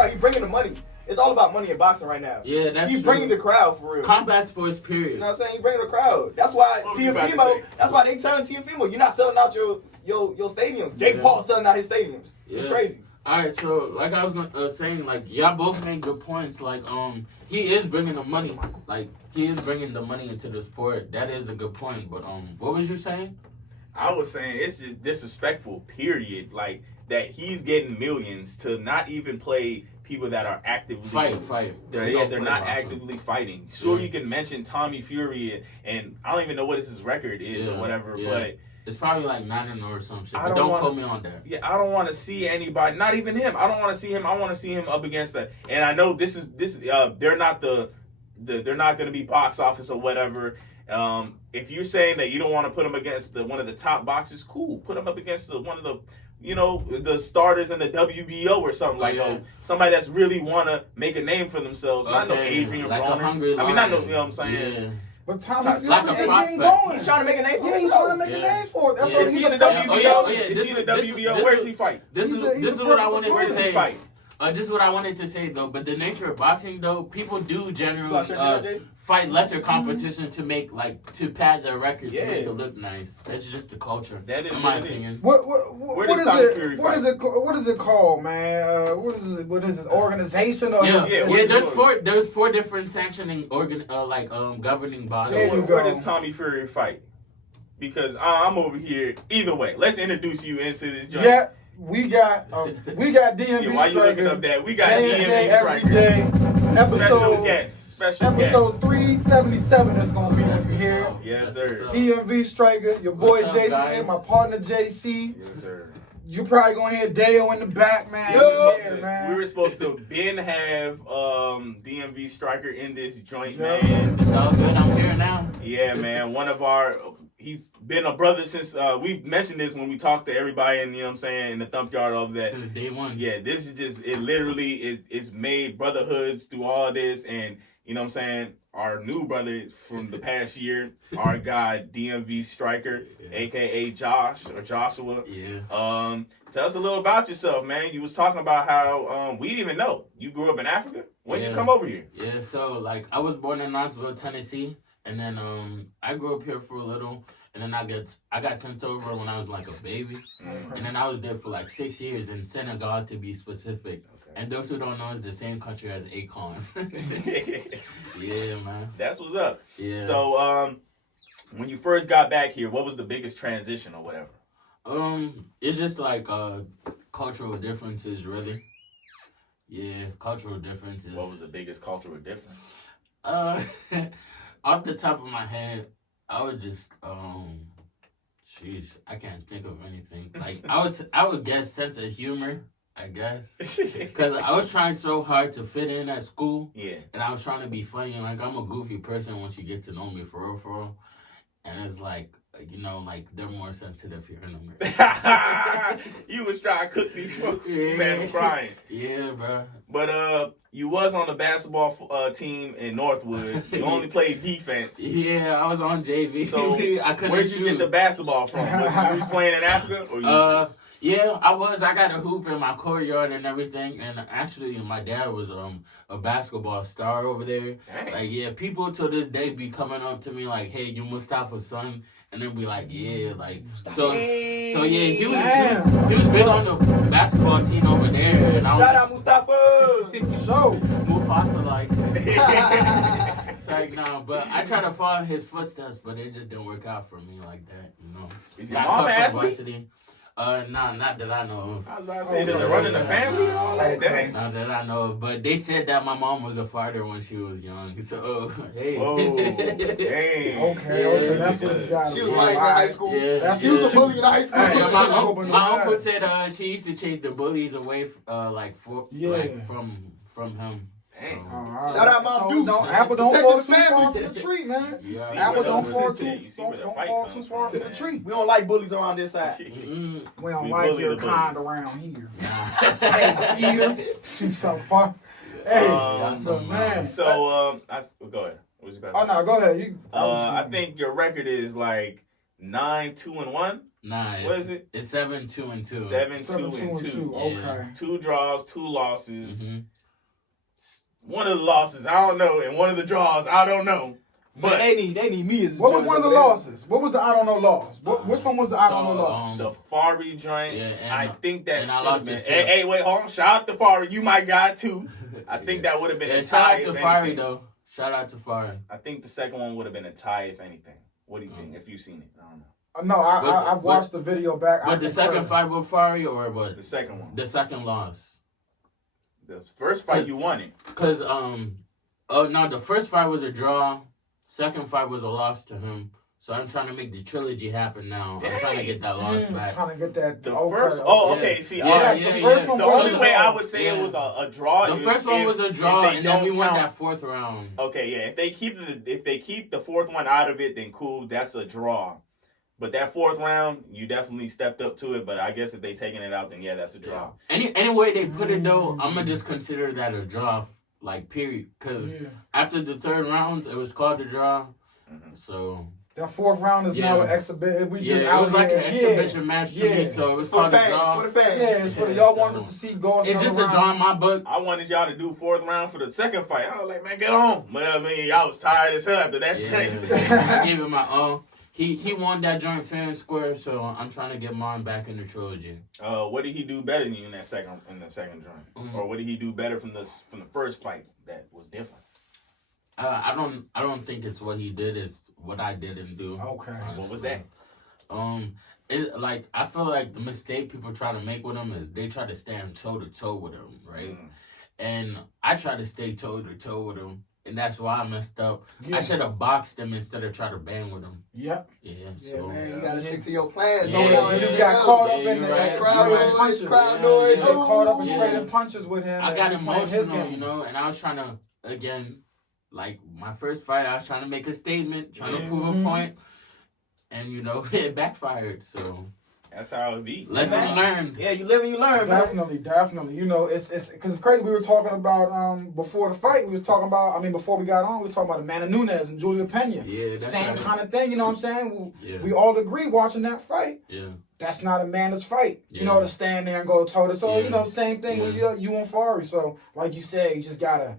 crowd. He's bringing the money. It's all about money in boxing right now. Yeah, that's He's true. bringing the crowd for real. Combat sports, period. You know what I'm saying? He's bringing the crowd. That's why Tiafimo. That's why they turn Tiafimo. You're not selling out your stadiums. Jake Paul selling out his stadiums. It's crazy. All right, so like I was saying, like y'all both made good points. Like he is bringing the money. Like he is bringing the money into the sport. That is a good point. But what was you saying? I was saying it's just disrespectful. Period. Like that he's getting millions to not even play people that are actively fight. They're not actively fighting. Sure, you can mention Tommy Fury and I don't even know what his record is or whatever, but. It's probably like 9-0 or some shit. But don't quote me on that. Yeah, I don't want to see anybody, not even him. I don't want to see him. I want to see him up against that. And I know this. They're not they're not going to be box office or whatever. If you're saying that you don't want to put him against one of the top boxers, cool. Put him up against one of the the starters in the WBO or something somebody that's really want to make a name for themselves. Okay. Not no Adrian like Broner. I mean, not no. You know what I'm saying? Yeah. But Tommy Fury like ain't going. He's trying to make a name for himself. Yeah, he's trying to make a name for it. That's Is he in the WBO? Is he in the WBO? Where does he fight? This is what I wanted to say. Fight? This is what I wanted to say though. But the nature of boxing though, people do generally fight lesser competition to make to pad their record to make it look nice. That's just the culture. That is in my opinion. What is it called, man? What is this organization? Or there's four different sanctioning governing bodies. Where does Tommy Fury fight? Because I'm over here. Either way, let's introduce you into this joint. Yeah. We got DMV Striker. Why you looking up that? We got DMV Striker. Special guest. Episode 377 is gonna be over here. Yes, sir. DMV Striker, your boy Jason and my partner JC. Yes, sir. You probably gonna hear Dale in the back, man. We were supposed to have DMV Striker in this joint, man. It's all good. I'm here now. Yeah, man. He's been a brother since we've mentioned this when we talked to everybody in in the Thump Yard of that. Since day one. Yeah, this is just it's made brotherhoods through all this, and our new brother from the past year, our guy DMV Striker, aka Josh or Joshua. Yeah. Tell us a little about yourself, man. You was talking about how we didn't even know you grew up in Africa. When did you come over here? Yeah, so I was born in Knoxville, Tennessee. And then I grew up here for a little, and then I got sent over when I was like a baby, and then I was there for 6 years in Senegal to be specific. Okay. And those who don't know, it's the same country as Akon. Yeah, man. That's what's up. Yeah. So when you first got back here, what was the biggest transition or whatever? It's just cultural differences, really. Yeah, cultural differences. What was the biggest cultural difference? Off the top of my head, I would just, I can't think of anything. I would guess sense of humor, I guess. Because I was trying so hard to fit in at school. Yeah. And I was trying to be funny. And, I'm a goofy person once you get to know me for real. And it's they're more sensitive here in America. You was trying to cook these folks. Man, I'm crying. Yeah, bro. But you was on the basketball team in Northwood. You only played defense. Yeah, I was on JV. So I couldn't where'd you get the basketball from? You was playing in Africa? Or yeah, I was. I got a hoop in my courtyard and everything. And actually, my dad was a basketball star over there. Dang. People to this day be coming up to me like, "Hey, you Mustafa's son," and then be like, "Yeah, so yeah." He was big on the basketball scene over there. And Shout out Mustafa. Mufasa shit. It's no, but I try to follow his footsteps, but it just didn't work out for me like that. Is your mom an athlete? Nah, not that I know of. I was about to say, does it run in the family? Not that I know of, but they said that my mom was a fighter when she was young. So, hey. Whoa, dang. Okay, that's what you got. She was like in high school. Yeah, she was a bully in high school. My uncle said she used to chase the bullies away, from him. Shout out Mom Dukes. Apple don't fall too far from the tree, man. Apple don't fall too far from the tree. We don't like bullies around this side. We don't like your kind around here. Hey, Skeeter. She's so far. Hey, man. So, go ahead. What was you about to say? Oh, no, go ahead. I think your record is 9-2-1. Nah, What is it? It's 7-2-2. 7-2-2. Yeah. Okay. 2 draws, 2 losses. Mm-hmm. One of the losses, I don't know, and one of the draws, I don't know. But they need me as a what was judge one of the over there. losses? What was the I don't know loss? Which one was the I don't know loss? the Fari joint, Yeah, and, I think that and I should lost have to been. Hey, wait, hold on. Shout out to Fari. You might got too. I think that would have been a tie. Shout out to if Fari anything. though. Shout out to Fari. I think the second one would have been a tie, if anything. What do you think? If you've seen it, I don't know. No, I've watched the video back. But the second fight with Fari or what? The second one. The second loss. The first fight you won it. Cause the first fight was a draw. Second fight was a loss to him. So I'm trying to make the trilogy happen now. I'm trying to get that loss back. Trying to get that. The first. Oh, okay. Yeah. See, the first one the was only way I would say it was a draw. The is first one if- was a if draw, they and then we don't won count- that fourth round. Okay, yeah. If they keep the fourth one out of it, then cool. That's a draw. But that fourth round, you definitely stepped up to it. But I guess if they taking it out, then yeah, that's a draw. Any way they put it though, I'm gonna just consider that a draw, like period. Cause after the third round, it was called a draw. Mm-hmm. So that fourth round is now an exhibition. We just out it was like here. an exhibition match to me. So it was called a draw. For the fans. Yeah, it's for y'all wanted us to see goals. It's just a draw in my book. I wanted y'all to do fourth round for the second fight. I was like, man, get on. But I mean, y'all was tired as hell after that shit. I gave him my own. He won that joint fair and square, so I'm trying to get mine back in the trilogy. What did he do better than you in the second joint, or what did he do better from the first fight that was different? I don't think it's what he did. It's what I didn't do. Okay. What was that? It like I feel like the mistake people try to make with him is they try to stand toe to toe with him, right? And I try to stay toe to toe with him. And that's why I messed up. Yeah. I should have boxed him instead of try to bang with him. Yep. Yeah, Yeah, so man, you gotta stick to your plans. Yeah, You just got caught up in you're the right. crowd noise. You get caught up in Yeah. trading punches with him. I got and playing his emotional, game. you know, and I was trying to, again, like my first fight, I was trying to make a statement, trying to prove a point, and, you know, it backfired, so. That's how it be. Lesson learned. Yeah, you live and you learn, man. Definitely. You know, it's because it's crazy. We were talking about before the fight. We was talking about. Before we got on, we was talking about Amanda Nunes and Julia Pena. Yeah, that's same right. kind of thing. You know what I'm saying? Yeah. We all agree watching that fight. Yeah. That's not Amanda's fight. Yeah. You know, to stand there and go toe to toe. Yeah. You know, same thing with Yeah. you and Fari. So, like you said, you just gotta.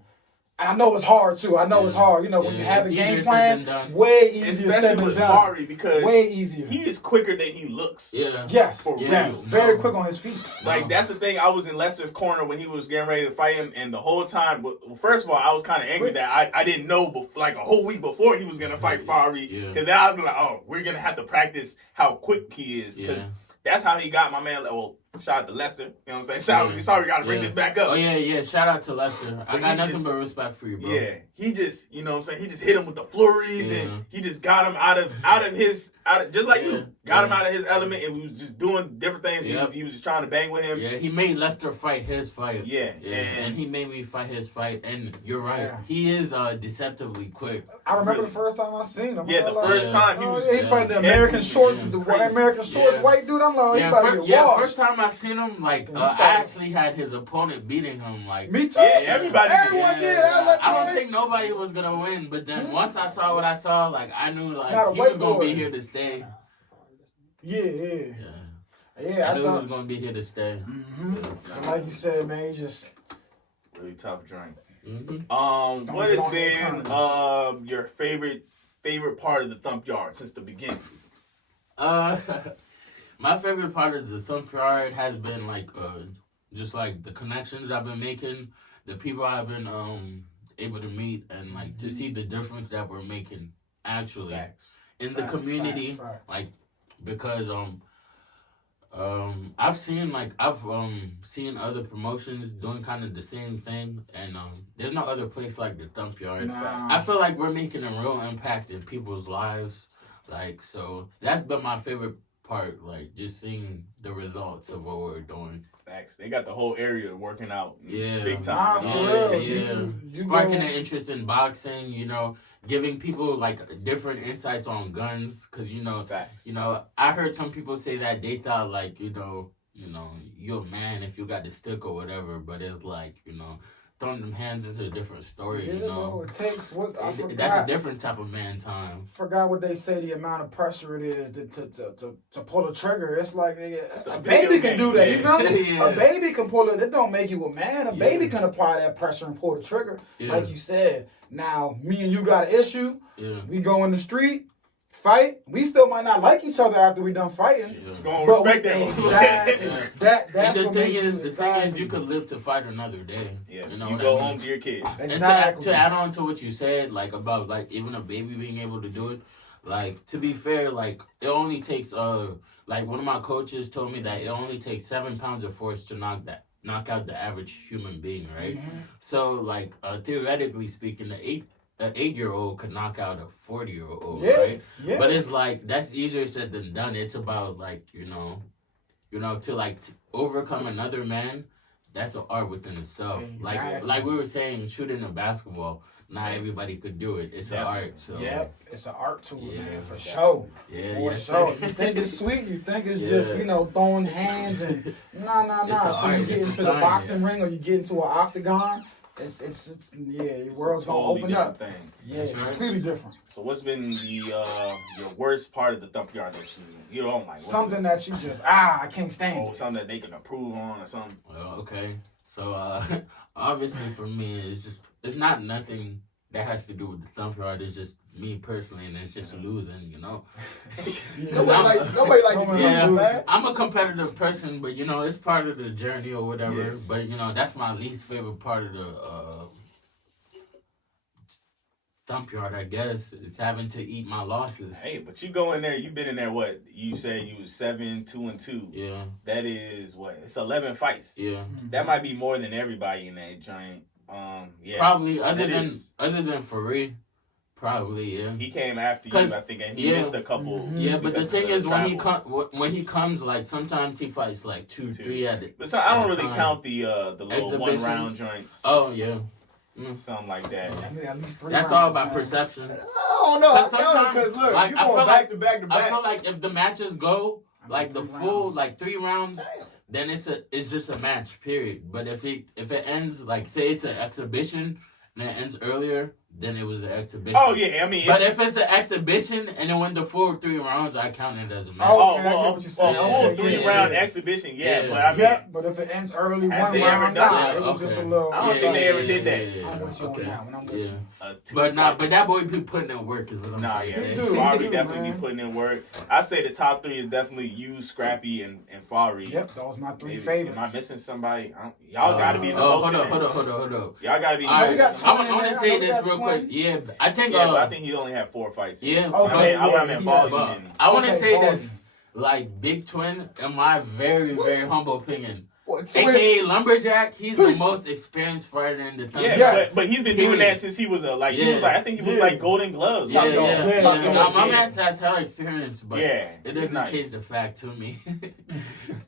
I know it's hard too. I know it's hard. You know, when you have a game plan, way easier said Especially than with done. Fari because Way easier. he is quicker than he looks. Yeah. Yes. For yes. real. Very quick on his feet. Like, that's the thing. I was in Lester's corner when he was getting ready to fight him, and the whole time, well, first of all, I was kind of angry that I didn't know, like, a whole week before he was going to fight Fari. Because then I'd be like, oh, we're going to have to practice how quick he is. Because that's how he got my man. Well, shout out to Lester. You know what I'm saying? Sorry, we got to bring this back up. Oh, yeah. Shout out to Lester. I got nothing but respect for you, bro. Yeah, he just, you know what I'm saying? He just hit him with the flurries, and he just got him out of his, just like you, got him out of his element, and we was just doing different things. He was just trying to bang with him. Yeah, he made Lester fight his fight. Yeah. And he made me fight his fight, and you're right. Yeah. He is deceptively quick. I remember the first time I seen him. Yeah, the first time he was. He's fighting the American shorts, the American shorts white dude. I'm like, he about to get washed. First time I seen him, like, I actually had his opponent beating him. Like, me too. Yeah, everybody Everyone did. I don't think nobody was gonna win, but then once I saw what I saw, like, I knew like he was gonna be here to stay. Yeah. I knew he was gonna be here to stay. And like you said, man, you just Really tough drink. Mm-hmm. What has been your favorite part of the Thump Yard since the beginning? My favorite part of the Thump Yard has been like just like the connections I've been making, the people I've been able to meet, and like to see the difference that we're making actually in the community. Like because I've seen seen other promotions doing kind of the same thing, and there's no other place like the Thump Yard. Nah. I feel like we're making a real impact in people's lives. Like, so that's been my favorite part, like just seeing the results of what we're doing. Facts. They got the whole area working out. Yeah. Big time. Yeah. Sparking an interest in boxing, you know, giving people like different insights on guns. Cause Facts. I heard some people say that they thought like, you're a man if you got the stick or whatever, but it's like, throwing them hands is a different story. Yeah, you know, bro, it takes what I forgot. That's a different type of man time. Forgot what they say. The amount of pressure it is to pull a trigger. It's like a a baby can do that. You feel me? Yeah. A baby can pull it. It don't make you a man. A baby can apply that pressure and pull the trigger, like you said. Now, me and you got an issue. Yeah. We go in the street, fight. We still might not like each other after we done fighting. You're gonna respect that. Exactly. That's And what the thing makes is, it you could live to fight another day. Yeah, you know you what go I mean? home to your kids. Exactly. And to add on to what you said, like about like even a baby being able to do it, like to be fair, like it only takes like one of my coaches told me that it only takes 7 pounds of force to knock out the average human being, right? Mm-hmm. So like theoretically speaking, an 8-year-old could knock out a 40-year-old, Yeah, right? yeah. But it's like that's easier said than done. It's about like you know, to like overcome another man. That's an art within itself. Exactly. Like we were saying, shooting a basketball. Not everybody could do it. It's an art. So Yep, it's an art tool, Yeah. man, for sure. yeah, For sure. You think it's sweet, you think it's just, throwing hands and nah. It's an So art, you get it's a into the science. boxing ring or you get into an octagon, it's your world's gonna open up. Thing. Yeah, That's it's right. completely different. So what's been the your worst part of the thump yard that you don't like? What's Something that you just I can't stand. or something that they can improve on or something? Well, okay. So obviously for me, it's not nothing that has to do with the thump yard. It's just me personally, and it's just losing, you know. Nobody like to Yeah, lose, man. I'm a competitive person, but you know, it's part of the journey or whatever. Yeah. But you know, that's my least favorite part of the thump yard, I guess, is having to eat my losses. Hey, but you go in there. You've been in there. What you said you was 7-2-2. Yeah. That is what? It's 11 fights. Yeah. That might be more than everybody in that joint. Yeah. Probably other than Farid. Probably, yeah. He came after you, I think, and he missed a couple. Yeah, but the thing is, travel. when he comes, like sometimes he fights like two, 3 at it. But so, I don't really time. count the little Exhibitions. 1-round joints. Oh yeah. Something like that. I mean, at least 3 That's rounds, all about man. perception. I don't know. I Sometimes, because look, like, you I going feel back to back to I back. feel like if the matches go like the 3 full rounds. like 3 rounds, then it's just a match period. But if it ends like say it's an exhibition and it ends earlier, then it was an exhibition. Oh yeah, I mean, But if it's an exhibition and it went the full 3 rounds, I count it as a match. Oh, oh, okay, I get well, what you're saying. a Yeah, full yeah, 3-round yeah. exhibition, Yeah. But I mean, Yeah, but if it ends early, Have 1 they ever round, done nah, that? it was just a Okay. little. I don't think they ever did that. I'm with you on that one. I'm with you. But that boy be putting in work is what I'm Nah, trying to yeah, say. do. Fari He do, definitely man. be putting in work. I say the top 3 is definitely you, Scrappy, and Fari. Yep, those my 3 Maybe- favorites. Am I missing somebody? Y'all got to be the most. Hold in on. there. Y'all got to be. All right, we got I'm Twin in gonna there. say We this got real Twin. quick. Yeah, I think. Yeah, but I think he only had 4 fights. Yeah, Okay, I would have been Ballsy. but and- I want to Okay, say Ballsy. this, like Big Twin, in my very humble opinion, What, Twin? aka Lumberjack, he's the most experienced fighter in the country. Yeah, Yes. but he's been doing Period. that since he was he was Yeah. like I think he was Yeah. like Golden Gloves. Yeah, top yeah, dog. yeah. Top dog. Now, my Yeah. man has hell experience, but Yeah, it he's doesn't nice. change the fact to me.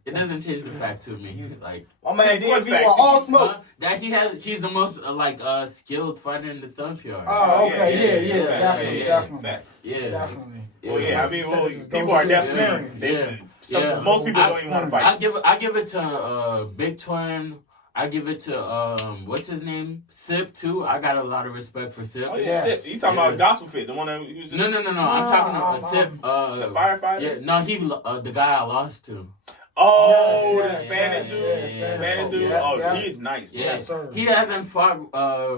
It doesn't change the fact to me. Like My man What DMV fact want to all you? smoke. that he's the most skilled fighter in the thump yard. Oh, okay, Yeah, yeah, yeah, definitely, yeah. definitely, Facts. Yeah. definitely. Well, yeah, I mean, Like you said, people goes are to definitely. experience. Yeah. Most people don't even want to fight. I give it to Big Twin. I give it to what's his name? Sip too. I got a lot of respect for Sip. Oh yeah, Yes. Sip. You talking about Gospel Fit, the one that he was just No. I'm talking about Sip. the firefighter? Yeah, no, he the guy I lost to. Oh, Yes, the Spanish yes, dude. yes, yes. Spanish dude. Yeah, Oh, yeah. he's nice. Yeah, Yes, sir. he hasn't fought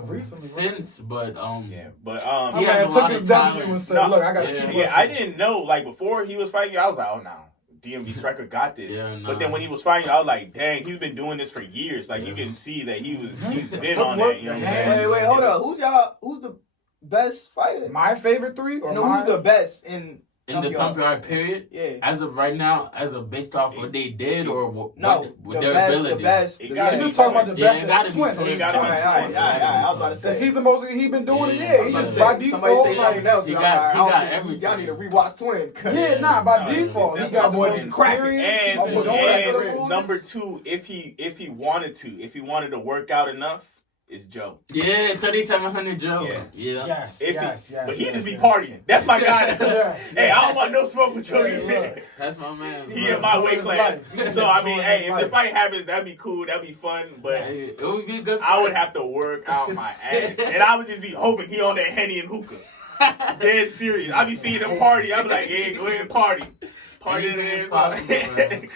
Recently, since, but Yeah, but My He has man a took lot his of W talent. and said, No, "Look, I gotta yeah. keep." yeah, I didn't know. Like before he was fighting you, I was like, oh no, DMV Striker got this. Yeah, But then when he was fighting you, I was like, dang, he's been doing this for years. Like you can see that he's been on that. You know what I'm saying? Wait, hold up. Who's the best fighter? My favorite 3, or No, mine? who's the best in the thump yard period, Yeah. as of right now, based off what they did or what No, with the their best, ability. the best. It the gotta You best. just talking about the Yeah, best it gotta at be Twin. Twin. It gotta be All right. I was about to Cause say. he's the most. He been doing it. Yeah, Yeah, I'm he about just to by Say, somebody default. say something else. He but got- I'm he like, got I don't think everything. Y'all need to rewatch Twin. Yeah, nah. By No, default, he he's got the definitely- most he's cracking. experience. And, He don't have and the number 2, if he wanted to work out enough, is Joe. Yeah, 3700 Joe. Yeah. Yes, yes. But he just be partying. That's my guy. Hey, I don't want no smoke with Joe. That's my man. He in my weight class. So, I mean, hey, if the fight happens, that'd be cool. That'd be fun. But It would be a good fight. I would have to work out my ass. And I would just be hoping he on that Henny and hookah. Dead serious. I be seeing him party. I be like, hey, go ahead and party. Party Anything it is is. possible,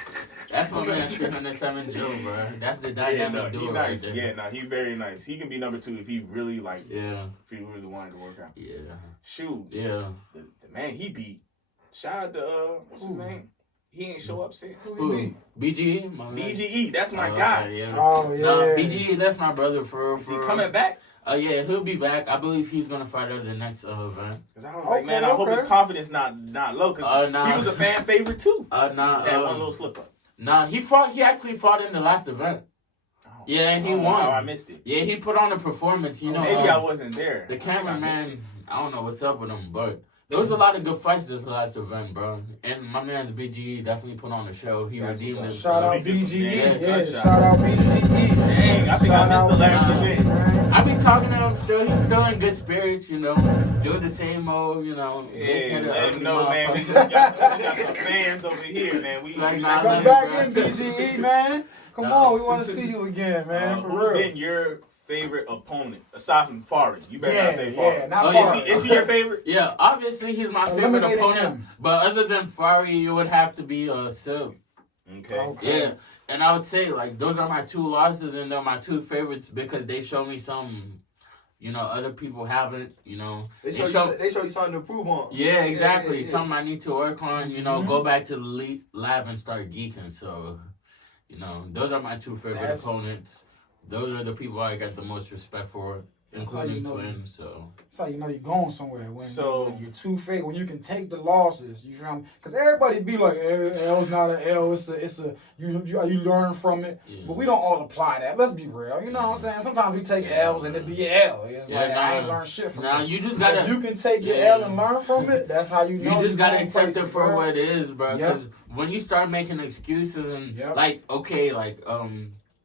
That's my man, 307 Joe, bro. That's the dynamic duo he's right nice. there. Yeah, no, he's very nice. He can be number 2 if he really like. Yeah. If he really wanted to work out. Yeah. Shoot. Yeah. The man he beat. Shout out to what's his name? He ain't show up since. Who? BGE? My man. BGE, that's my guy. Okay, yeah. Oh, yeah. No, BGE, that's my brother for Is he coming back? Yeah, he'll be back. I believe he's gonna fight at the next event. Cause I was like, man, I hope his confidence not low. Cause nah. he was a fan favorite too. Nah. He just had one little slip up. Nah, he actually fought in the last event. Oh. Yeah, and he won. Oh, I missed it. Yeah, he put on a performance. You know, maybe I wasn't there. The cameraman, I don't know what's up with him, but there was a lot of good fights this last event, bro. And my man's BGE definitely put on a show. He redeemed himself. Shout out BGE. Yeah, Shout out BGE. Dang, I think I missed the last event. I be talking to him still. He's still in good spirits, you know. Still the same old, you know. Yeah, let him know, man. We got some fans over here, man. We Like, Come back in, BGE, man. Come on, we want to see you again, man. For who's real. been your favorite opponent aside from Fari? You better not say Fari. Yeah, not Fari. Is he your favorite? Yeah, obviously he's my favorite Eliminated opponent. him. But other than Fari, you would have to be Sub. Okay. Yeah, and I would say like those are my 2 losses, and they're my 2 favorites because they show me some, you know, other people haven't. You know, They show you something to improve on. Yeah, exactly. Yeah. Something I need to work on. You know, go back to the lab and start geeking. So, you know, those are my 2 favorite opponents. Those are the people I got the most respect for, including Twins. So that's how you know you're going somewhere. When you're too fake, when you can take the losses, you feel me? Because everybody be like, L's not an L. It's a you learn from it. Yeah. But we don't all apply that. Let's be real. You know what I'm saying? Sometimes we take L's and it be an L. It's like I ain't learned shit from it. You just gotta. If you can take your L and learn from it. That's how you know. You just gotta accept it for what it is, bro. Yep. Because when you start making excuses and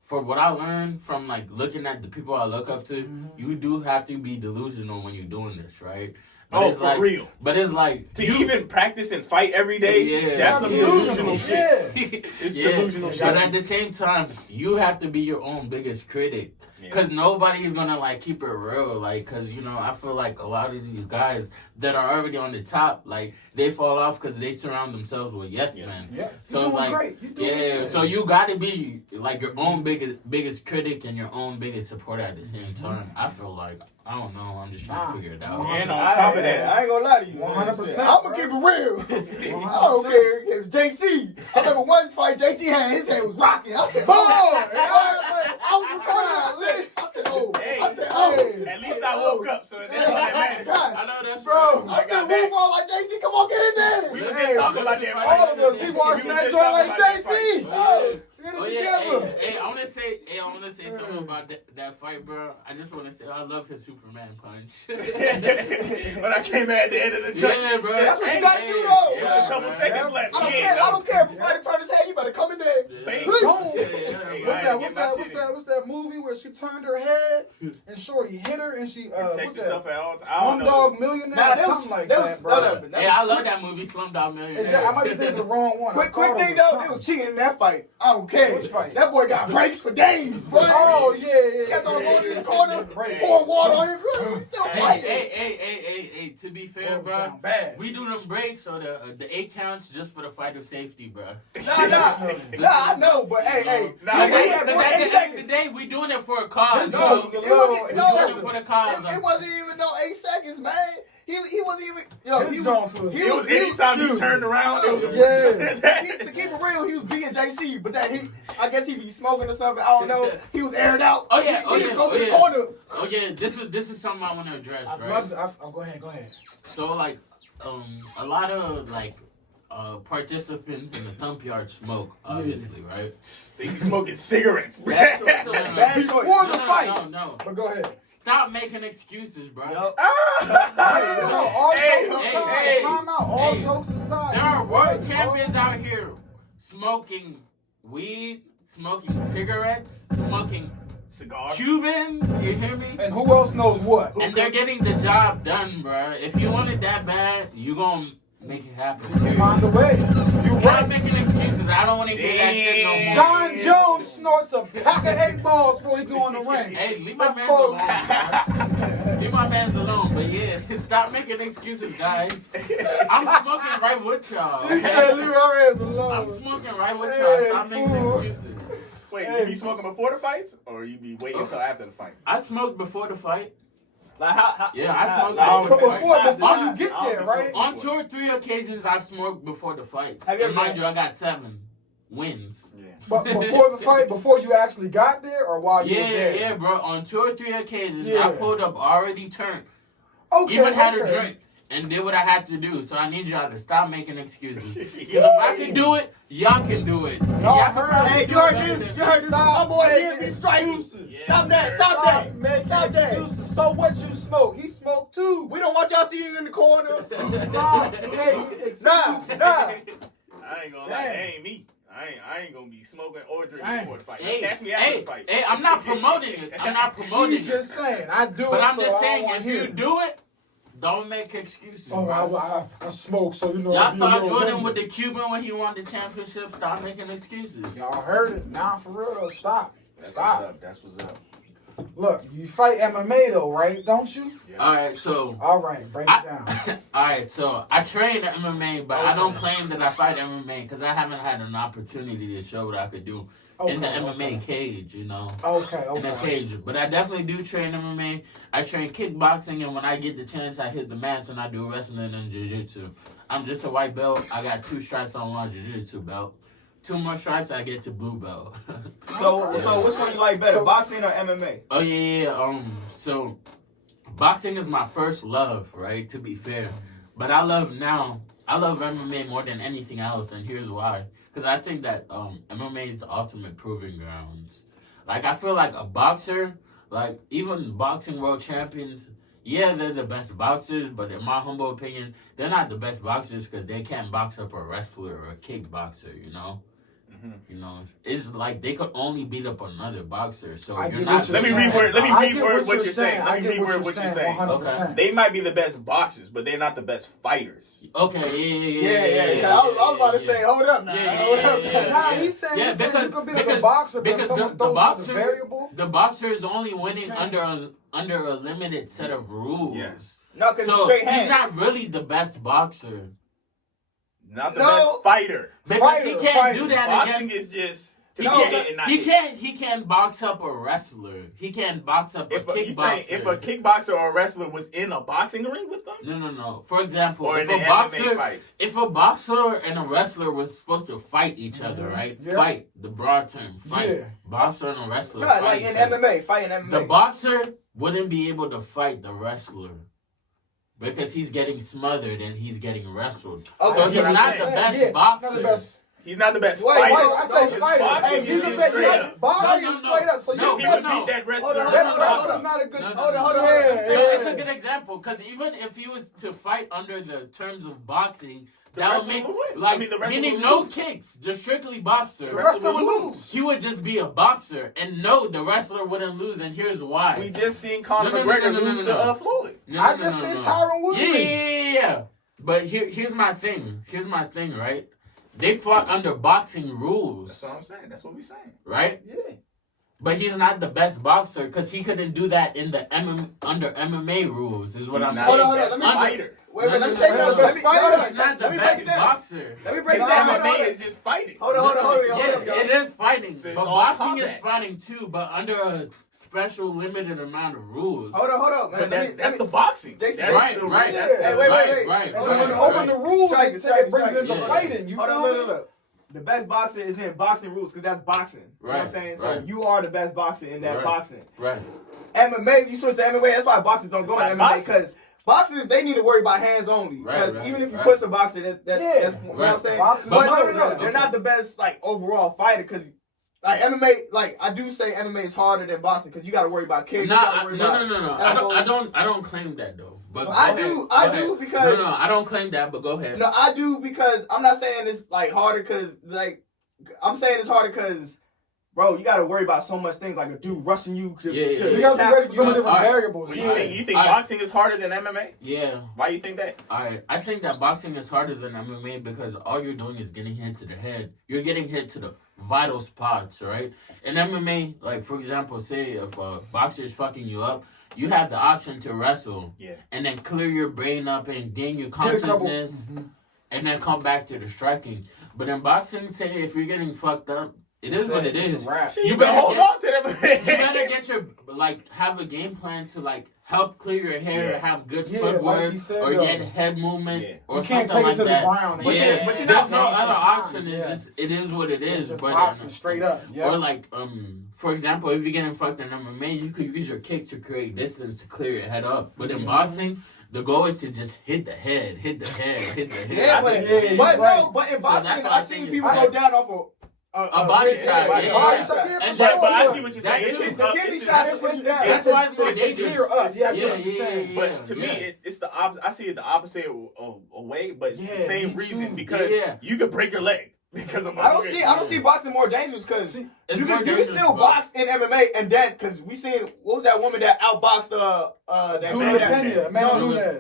for what I learned from like looking at the people I look up to, you do have to be delusional when you're doing this, right? But it's for real. But it's like to even practice and fight every day. That's some delusional shit. It's delusional shit. But at the same time, you have to be your own biggest critic. Because nobody's gonna like keep it real, like, because you know I feel like a lot of these guys that are already on the top, like they fall off because they surround themselves with yes men. Yeah, so it's like so you got to be like your own biggest critic and your own biggest supporter at the same time. I feel like I don't know. I'm just trying to figure it out. And on top of that, I ain't gonna lie to you. 100%. I'm gonna keep it real. I don't care. It was JC. I remember one fight, JC had his hand was rocking. I said, I was recording. I said, oh. At least I woke up, so that's all that matters. I know that's bro. I still move on like JC. Come on, get in there. We were just talking about that. All of us, we watching that joint like JC. Hey, I wanna say something about that fight, bro. I just wanna say I love his Superman punch. But I came at the end of the joint. Yeah, bro. That's what you gotta do, though. A couple seconds left. I don't care. If the fighter turn his head, you better come in there. What's that movie where she turned her head and Shorty hit her and she protect yourself at all times. Slumdog Millionaire, something like that, bro. Hey, I love that movie, Slumdog Millionaire. I might be thinking the wrong one. Quick thing though, it was cheating in that fight. I don't care. Which fight? That boy got breaks for days, bro. Oh yeah. Got the ball in his corner, pouring water on him. He's still fighting. Hey, to be fair, bro, we do them breaks or the 8 counts just for the fighter's safety, bro. Nah, I know, but hey. Because at the end of the day, we doing it for a cause, bro. We doing it for the cause. It wasn't even no 8 seconds, man. He wasn't even. It was anytime he turned around. To keep it real, he was beating JC, but I guess he be smoking or something. I don't know. He was aired out. He go to the corner. Oh yeah, this is something I want to address, right? Go ahead. So like, a lot of like participants in the thump yard smoke, obviously, right? They be smoking cigarettes. Bad choice. Before the fight. No. But go ahead. Stop making excuses, bro. Yep. All jokes aside. There are world champions out here smoking weed, smoking cigarettes, smoking Cigars. Cubans, you hear me? And who else knows what? And they're getting the job done, bro. If you want it that bad, you gonna make it happen. Find a way. You Stop right. making excuses. I don't want to hear that shit no more. John Jones snorts a pack of 8 balls before he go in the ring. Hey, leave my man alone. Man. Leave my man's alone. But yeah, stop making excuses, guys. I'm smoking right with y'all. He said leave our ass I'm alone. smoking right with y'all. Stop making excuses. Wait, you be smoking before the fights, or you be waiting until after the fight? I smoked before the fight. Like how Yeah, I smoked But before the fight. before you get there, right? On 2 or 3 occasions, I've smoked before the fights. Have you And ever mind you, I got 7 wins. Yeah. But before the fight, before you actually got there, or while you were Yeah, there? yeah, bro. On 2 or 3 occasions, Yeah. I pulled up already turned. Okay, Even had okay. a drink and did what I had to do. So I need y'all to stop making excuses. Because if I can do it, y'all can do it. Y'all Y'all can heard probably Hey, do you heard it better this? than You heard this? My boy making DMV Striker. Stop that! Stop Stop that! making Stop that! excuses. So what you smoke? He smoked too. We don't want y'all seeing you in the corner. Stop making excuses. Nah. I ain't gonna lie, Damn. that ain't me. I ain't gonna be smoking or drinking Damn. before the fight. Hey, Catch me after the hey, fight. hey, I'm not promoting it. I'm not promoting He's it. just saying, I do But it, I'm so just I saying, don't if hear you it. do it, don't make excuses. Oh, bro. I smoke, so you know. Y'all I'll be a saw little Jordan offended. with the Cuban when he won the championship. Stop making excuses. Y'all heard it. Nah, for real though. Stop. That's Stop. what's up. That's what's up. Look, you fight MMA though, right? Don't you? All right, so All right, break it down. all right, so I train MMA, but I don't claim that I fight MMA because I haven't had an opportunity to show what I could do in the MMA cage, you know. Okay, In the cage, but I definitely do train MMA. I train kickboxing, and when I get the chance, I hit the mats and I do wrestling and jiu-jitsu. I'm just a white belt. I got 2 stripes on my jiu-jitsu belt. 2 more stripes, I get to blue belt. so which one you like better, boxing or MMA? Oh yeah. So boxing is my first love, right? To be fair, but I love MMA more than anything else, and here's why. Because I think that MMA is the ultimate proving grounds. Like I feel like a boxer, like even boxing world champions, yeah, they're the best boxers, but in my humble opinion, they're not the best boxers because they can't box up a wrestler or a kickboxer, you know? You know, it's like they could only beat up another boxer. So I you're get not. what you're Let me saying. reword what you're saying. I Let me get reword what you're saying. 100%. They might be the best boxers, but they're not the best fighters. Okay, Yeah. I was about to say, hold up now. Hold up. Yeah. Nah, he's saying Yeah, he's saying because- he's gonna be because- the boxer, but because someone the throws boxer- the variable. The boxer is only winning under a limited set of rules. Yes. No, because So straight hands. he's not really the best boxer Not the No. best fighter. because he can't Fighter. do that Boxing against. is just He hit can't. and not He hit. can't. He can't box up a wrestler. He can't box up a If a kickboxer. kickboxer or a wrestler was in a boxing ring with them, No. For example, or if in a an boxer, MMA fight, if a boxer and a wrestler was supposed to fight each other, right? Yeah. Fight, the broad term, fight. Yeah. Boxer and a wrestler Right, fight like each in other. MMA, fighting MMA. The boxer wouldn't be able to fight the wrestler because he's getting smothered and he's getting wrestled. Okay, So that's he's what I'm not saying. the best Yeah, boxer. not the best. he's not the best Wait, fighter. I say His fighter. boxing Hey, is he's the just best. straight up. Boxing No, is no, straight up. So no, you He but would no. beat that wrestler. Hold on, that hold on, wrestler's hold on. not a good. No, no, Hold on, hold on. Yeah, It's a yeah. good example because even if he was to fight under the terms of boxing, The that would wrestler make would win. like I mean, the wrestler meaning would no lose. kicks, just strictly boxer. The Wrestler would lose. He would just be a boxer, and no, the wrestler wouldn't lose, and here's why. We just seen Conor No, no, McGregor no, no, lose no, no. to Floyd. No, I no, just no, said no. Tyron Woodley. Yeah. But here's my thing. Here's my thing, right? They fought under boxing That's rules, what I'm saying. That's what we're saying. right? Yeah. But he's not the best boxer because he couldn't do that in the under MMA rules. Is what I'm He's saying. not Hold on, the let best me- fighter. Wait, let me No, say no, something. no, Let me- no, hold on. He's not the Let me best break down. boxer. Let me break His it down. Hold on, MMA hold on. is just fighting. Hold on, hold on, hold on. Yeah, Hold on, it is fighting, It's but all boxing is combat. fighting too, but under a special limited amount of rules. Hold on, man. But Let that's me- the boxing. Jason, That's right, the, right. That's Hey, the, wait, right, wait. right, Hold When on, you hold open on. the rules, Strike it it, strike it, brings strike into it. fighting. You Hold feel on, me? look. The best boxer is in boxing rules because that's boxing. You know what I'm Right, saying? right. So you are the best boxer in that Right. boxing. Right. MMA, if you switch to MMA, that's why boxers don't go It's in not MMA boxing. because boxers, they need to worry about hands only. Right, Because right, even if you right. push a boxer, that's Yeah, you know what I'm saying? Boxing- But But no, okay. they're not the best like overall fighter because like MMA, like I do say MMA is harder than boxing because you got to worry about kicks. No, you gotta worry about elbows. I don't claim that though. But I go do, ahead, I go do ahead. because No, I don't claim that. But go ahead. No, I do because I'm not saying it's like harder because like I'm saying it's harder because bro, you gotta worry about so much things like a dude rushing you to. You gotta be ready for so many different variables. You think boxing is harder than MMA? Yeah. Why you think that? Alright, I think that boxing is harder than MMA because all you're doing is getting hit to the head. You're getting hit to the vital spots, right? In MMA, like for example, say if a boxer is fucking you up, you have the option to wrestle, and then clear your brain up and gain your consciousness, and then come back to the striking. But in boxing, say if you're getting fucked up, it is what it is. You better hold on to them. You better get your have a game plan to help clear your hair, have good footwork, like or get head movement, or you something can't take like it to that. the ground. But you there's no other option. It's just it is what it is. Just but boxing straight up. Or for example, if you're getting fucked in MMA, you could use your kicks to create distance to clear your head up. But in boxing, the goal is to just hit the head. Yeah, but in boxing, I seen people go down off of. A body shot, But I see what you're saying. The kidney shot is that's why it's more dangerous. But to me, it's the opposite. I see it the opposite way, but it's the same reason because you could break your leg because of. I don't see boxing more dangerous because you can still box in MMA and then because we seen what was that woman that outboxed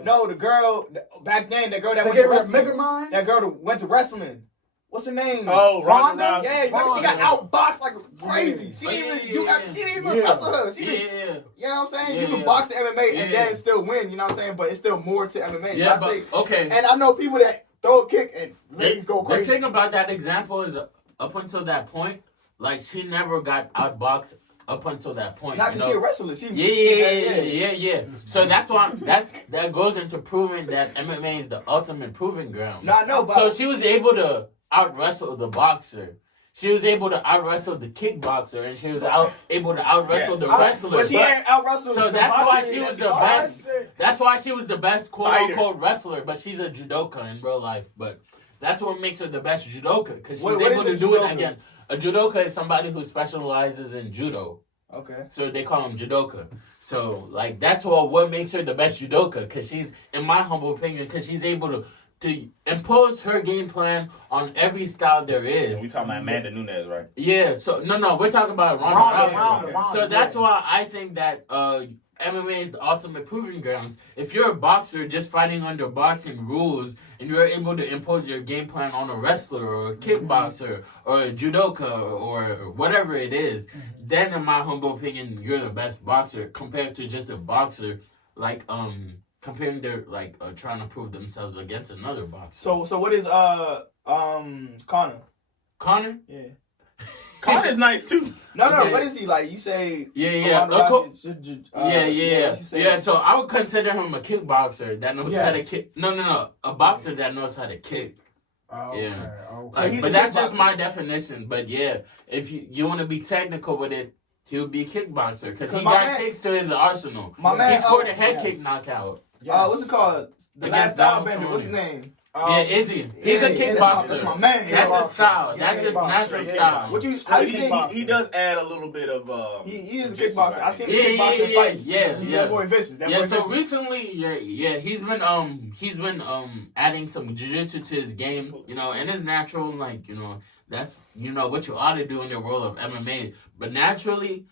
No, the girl back then. The girl that went to wrestling. That girl that went to wrestling. What's her name? Oh, Ronda. Yeah, remember she got outboxed like crazy. She didn't even wrestle her. She didn't, you know what I'm saying? You can box in MMA and then still win, you know what I'm saying? But it's still more to MMA. Yeah, so I say, okay. And I know people that throw a kick and legs go crazy. The thing about that example is up until that point, like she never got outboxed up until that point. Not because she a wrestler. Yeah. So that's why that goes into proving that MMA is the ultimate proving ground. No, I know, but so she was able to out wrestle the boxer. She was able to out wrestle the kickboxer, and she was able to out wrestle the wrestler. But she ain't out wrestle. So that's why she was the best. That's why she was the best quote unquote wrestler. But she's a judoka in real life. But that's what makes her the best judoka because she's able to do it again. A judoka is somebody who specializes in judo. Okay. So they call him judoka. So that's what makes her the best judoka because she's, in my humble opinion, because she's able to impose her game plan on every style there is. We talking about Amanda Nunes, right? Yeah. So no, we're talking about Ronda. So that's why I think that MMA is the ultimate proving grounds. If you're a boxer just fighting under boxing rules and you're able to impose your game plan on a wrestler or a kickboxer or a judoka or whatever it is, then in my humble opinion, you're the best boxer compared to just a boxer comparing their trying to prove themselves against another boxer. So what is Conor? Conor? Yeah. Connor's nice too. No, what is he like? You say yeah. So I would consider him a kickboxer that knows how to kick. No, a boxer that knows how to kick. Okay. But that's just my definition. But yeah, if you want to be technical with it, he would be a kickboxer because he got kicks to his arsenal. He scored a head kick knockout. What's it called? The last style bender. What's his name? Izzy. He's a kickboxer. That's my man. That's his style. That's his natural style. He does add a little bit of. He is a kickboxer. I seen him kickboxing fights. Yeah. That boy vicious. So recently, he's been adding some jiu-jitsu to his game, and it's natural, that's what you ought to do in the world of MMA. But naturally,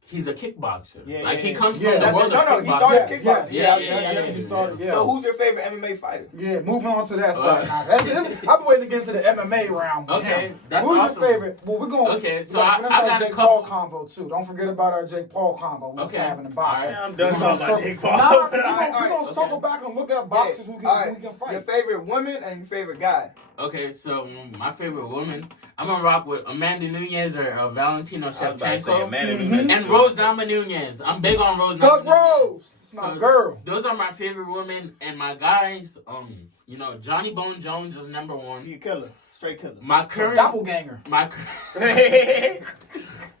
he's a kickboxer. He comes from the world of kickboxing. He started kickboxing. He started. So who's your favorite MMA fighter? Yeah, moving on to that side. I've been waiting to get into the MMA round. Okay, that's who's awesome. Your favorite? Well, we're going. Okay, so I got Jake Paul convo too. Don't forget about our Jake Paul convo we was having in boxing. I'm done talking about Jake Paul. We're gonna circle back and look at boxers who can fight. Your favorite woman and your favorite guy. Okay, so my favorite woman, I'm gonna rock with Amanda Nunes or Valentina Shevchenko and Rose Namajunas. I'm big on Rose Namajunas. Good Rose. It's my girl. Those are my favorite women, and my guys. Johnny Bone Jones is number one. He a killer, straight killer. My current doppelganger.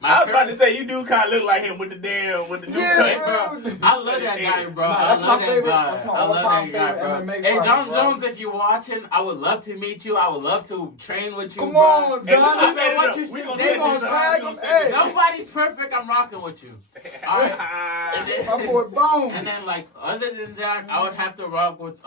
I was about to say you do kind of look like him with the new cut, bro. I love that guy, bro. That's my favorite. That's my all-time favorite MMA Hey, fighter, John bro. Jones, if you're watching, I would love to meet you. I would love to train with you. Come bro. on, John. I want you to They gonna tag him. Hey, nobody's perfect. I'm rocking with you. All right. My boy Bone. And then other than that, I would have to rock with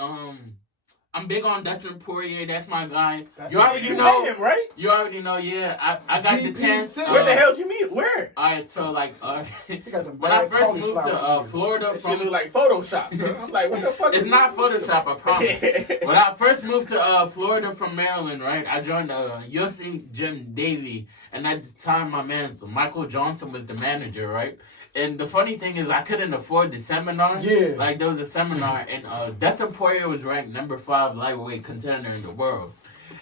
I'm big on Dustin Poirier. That's my guy. You already know him, right? You already know. Yeah, I got the chance. Where the hell did you meet? Where? All right, so like, when I first moved to Florida, it look like Photoshop. So I'm like, what the fuck? It's not Photoshop, I promise. When I first moved to Florida from Maryland, right, I joined UFC Gym Davy, and at the time, my man, so Michael Johnson was the manager, right? And the funny thing is, I couldn't afford the seminar. Yeah. Like, there was a seminar, and Dustin Poirier was ranked number 5 lightweight contender in the world.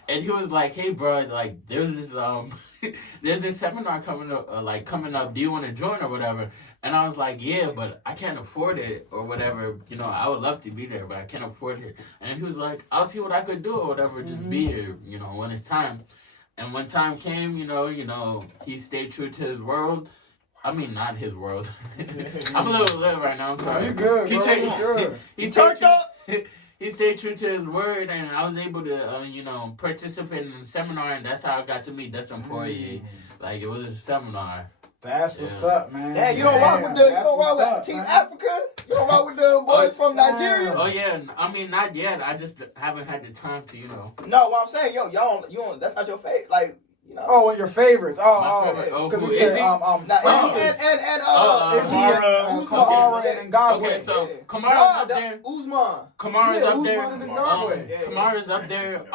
And he was like, "Hey, bro, like, there's this seminar coming up. Do you want to join or whatever?" And I was like, "Yeah, but I can't afford it or whatever. You know, I would love to be there, but I can't afford it." And he was like, "I'll see what I could do or whatever. Just be here, you know, when it's time." And when time came, you know, he stayed true to his world. I mean, not his world. I'm a little lit right now. I'm sorry. You're good, bro. He turned up. He stayed true to his word, and I was able to, participate in the seminar, and that's how I got to meet Dustin Poirier. Like, it was a seminar. That's what's up, man. Yeah, you don't rock with Team Africa? You don't rock with the boys from Nigeria? Oh, yeah. I mean, not yet. I just haven't had the time to, No, what I'm saying, you don't, that's not your favorite. Like, you know. Oh, and your favorites. Who is he? Izzy and Kamara and Ngagwe. Okay, so Kamara's up there. Usman. Kamara's up there. Kamara's up there.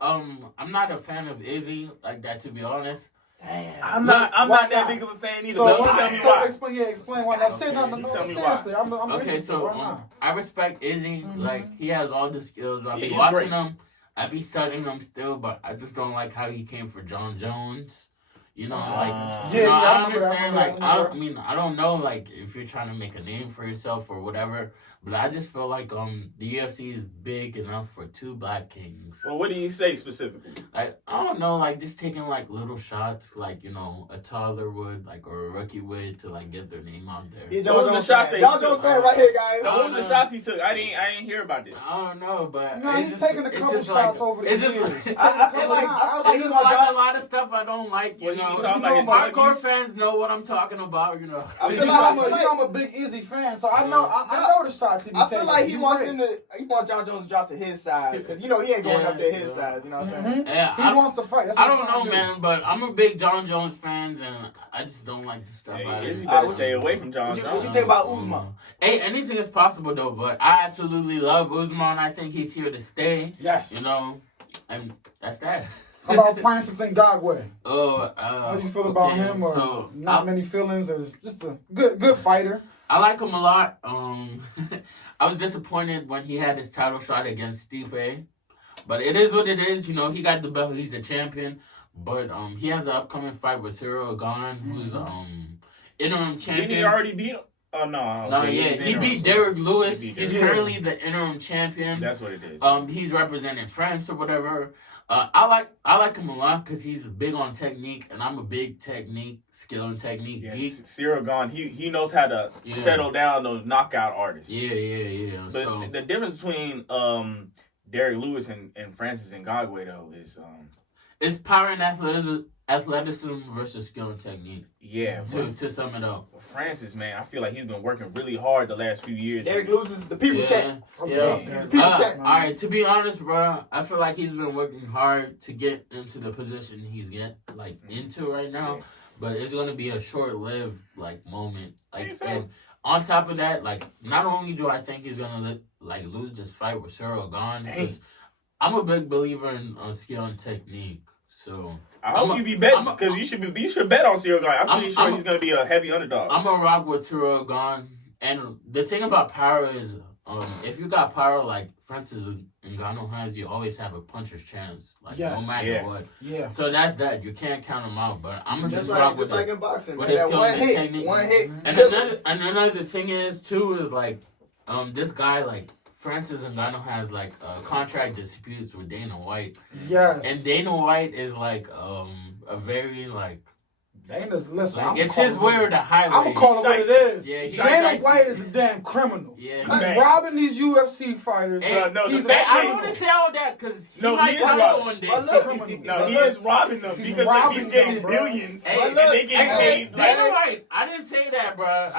I'm not a fan of Izzy like that, to be honest. Damn. I'm not that big of a fan either. So tell me why. Explain why. Now, seriously, I'm okay, so I respect Izzy. Like, he has all the skills. I'll be watching him. I be studying him still, but I just don't like how he came for John Jones. I understand. I don't know, like, if you're trying to make a name for yourself or whatever, but I just feel like the UFC is big enough for 2 Black Kings. Well, what do you say specifically? I don't know, like, just taking like little shots, like, a toddler would, like, or a rookie would, to like get their name out there. Yeah, John Jones fan right here, guys. What was the shots he took? I didn't hear about this. I don't know, but he's taking a couple shots over the years. I feel like a lot of stuff I don't like. Hardcore fans know what I'm talking about. I feel like I'm a big Izzy fan, so I know the shots. I feel like he wants John Jones to drop to his size, because he ain't going up there his size. You know what I'm saying? Yeah, he wants to fight. I don't know, man, but I'm a big John Jones fan, and I just don't like the stuff out of it. You better stay away from John Jones. What you think about Usman? Hey, anything is possible though, but I absolutely love Usman. I think he's here to stay. Yes. And that's that. How about Francis Ngannou? How do you feel about him? Or not many feelings? Or just a good fighter? I like him a lot. I was disappointed when he had his title shot against Stipe, but it is what it is. He got the belt. He's the champion. But he has an upcoming fight with Cyril Gane, who's interim champion. Didn't he already beat him? Oh, no. No, yeah. He beat Derek Lewis. He's currently the interim champion. That's what it is. He's representing France or whatever. I like him a lot because he's big on technique, and I'm a big skill and technique geek. Cyril Gane, he knows how to settle down those knockout artists. Yeah. But the difference between Derek Lewis and Francis Ngannou, though, is it's power and athleticism versus skill and technique. Yeah. To sum it up. Well, Francis, man, I feel like he's been working really hard the last few years. Derek Lewis is the people check. Yeah. He's the people check. All right, to be honest, bro, I feel like he's been working hard to get into the position he's into right now. Yeah. But it's gonna be a short-lived moment. And on top of that, not only do I think he's gonna lose this fight with Cyril Gane, because I'm a big believer in skill and technique. So I hope you be betting, because you should bet on Cyril Gane. I'm pretty sure he's gonna be a heavy underdog. I'm gonna rock with Cyril Gane, and the thing about power is, if you got power like Francis Ngannou has, you always have a puncher's chance, no matter what. Yeah. So that's that. You can't count him out. But I'm gonna just rock with in boxing, with his skill and technique. One hit. And another thing is too is this guy Francis Ngannou has contract disputes with Dana White. Yes. And Dana White is a very Dana's, listen, Like, it's his way or the highway. I'm gonna call it what it is. Yeah, Dana White is a damn criminal. Yeah, he's robbing these UFC fighters. Hey, no, he's I don't want to say all that because he might is tell robbing. one day. He is robbing them because he's getting billions. Hey, and they get paid. Dana White, I didn't say that, bro.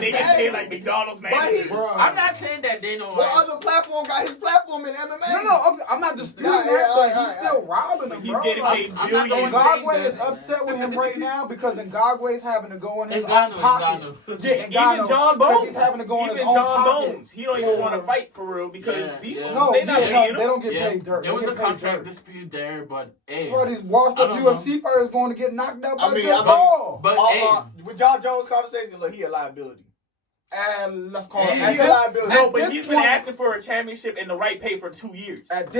They get paid like McDonald's managers. I'm not saying that Dana White. What other platform got his platform in MMA? No, okay, I'm not disputing that, but he's still robbing them, He's bro. getting paid billions. Ngagwe is upset with him right now because Ngagwe's having to go in his own Ngannou, pocket. Yeah, Even John Bones. He's having to go in his Even own John pocket. Bones. He don't even want to fight for real because these No, they not paying him. they don't get paid dirt. There was They a get paid contract dirt. dispute there, but hey. That's why these washed up UFC fighters going to get knocked out by Jake I mean, Paul. But with John Jones' conversation, look, he a liability. And let's call He it a liability. No, but he's been asking for a championship and the right pay for 2 years. But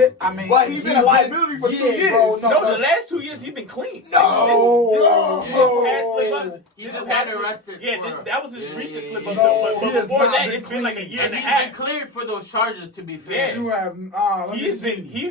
he's been a liability for 2 years. Bro, No, the last 2 years he's been clean. He just got arrested. Yeah, that was his recent slip up. No, But before that, it's been like a year and a half. He's been cleared for those charges. To be fair, Yeah. You have He's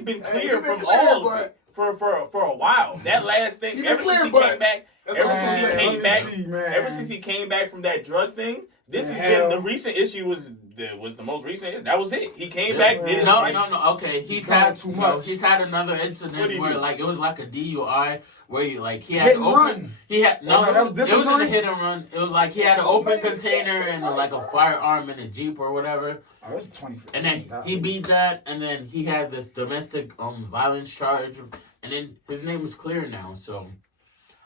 been clear from clear, all of it for a while. That last thing, ever since he came back, ever since he came back from that drug thing, this has been the recent issue was the most recent. That was it. He came back. Did his right. No. Okay, he's had too much. He's had another incident where like it was like a DUI where he had to open. He had it wasn't a hit and run. It was like he had an open container and like a firearm in a Jeep or whatever. Oh, it's 2015. And then he beat that, and then he had this domestic violence charge, and then his name is clear now. So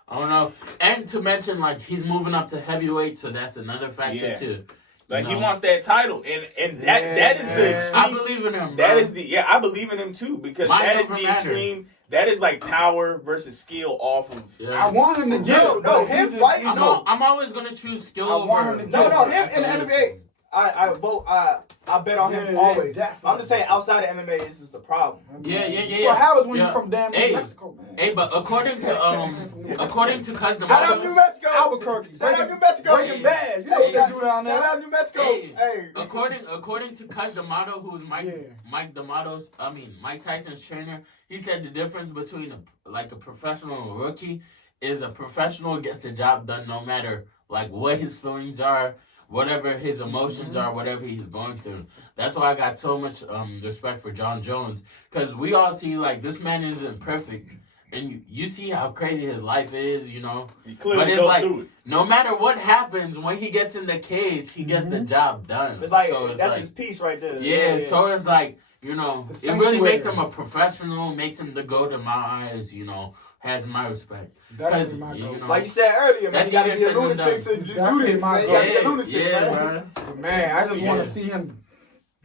I don't know. And to mention, like, he's moving up to heavyweight, so that's another factor too. Like he wants that title, and that is the extreme. I believe in him. Bro. That is I believe in him too because that is the extreme. That is like power versus skill off of. I want him to get it. No, him fighting. I'm always gonna choose skill over. Him in the MMA. I vote. I bet on him always. Definitely. I'm just saying, outside of MMA, this is the problem. Yeah. What happens when you're from damn Mexico, man? Hey, but according to Cuz the Shout out New Mexico, Albuquerque. Shout out New Mexico. Breaking Bad. You know what they do down there. Shout out New Mexico. Hey. According to Cuz D'Amato, who's Mike Tyson's trainer, he said the difference between a professional and a rookie is a professional gets the job done no matter like what his feelings are. Whatever his emotions are, whatever he's going through. That's why I got so much respect for John Jones. Because we all see, like, this man isn't perfect. And you see how crazy his life is, you know. But it's like, no matter what happens, when he gets in the cage, he gets the job done. It's like, that's his piece right there. Yeah, so it's like, you know, it really makes him a professional, makes him the go to my eyes, you know, has my respect. Because, like you said earlier, man, you got to be a lunatic to do this, man. You got to be a lunatic, man. Man, I just want to see him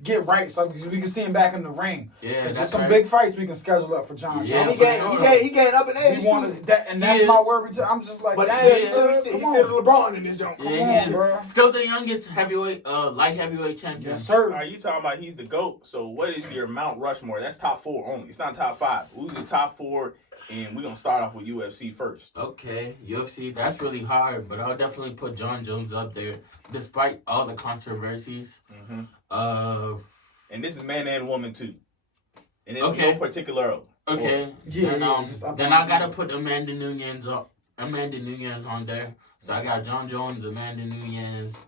get right so we can see him back in the ring. Yeah, there's some big fights we can schedule up for John Jones. And he getting up in age, and that's my word. I'm just like, but he's still LeBron in this jump. Come on, bro. Still the youngest heavyweight, light heavyweight champion. Yes, sir. Are you talking about he's the GOAT? So what is your Mount Rushmore? That's top 4 only. It's not top 5. Who's the top 4? And we're going to start off with UFC first. Okay, UFC, that's really hard, but I'll definitely put John Jones up there, despite all the controversies. Mm-hmm. And this is man and woman, too. And it's no particular order. Okay, then I got to put Amanda Nunes on there. So I got John Jones, Amanda Nunes,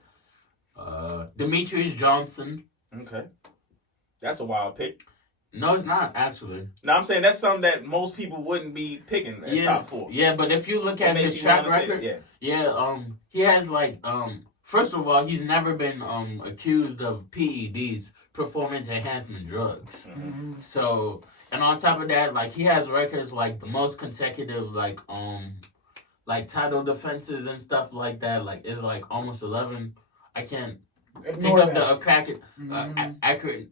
Demetrius Johnson. Okay. That's a wild pick. No, it's not, actually. No, I'm saying that's something that most people wouldn't be picking at top 4. Yeah, but if you look at his track record, he has first of all, he's never been accused of PEDs, performance enhancement drugs. Mm-hmm. So, and on top of that, like he has records like the most consecutive like title defenses and stuff like that. Like it's like almost 11. I can't think of the accurate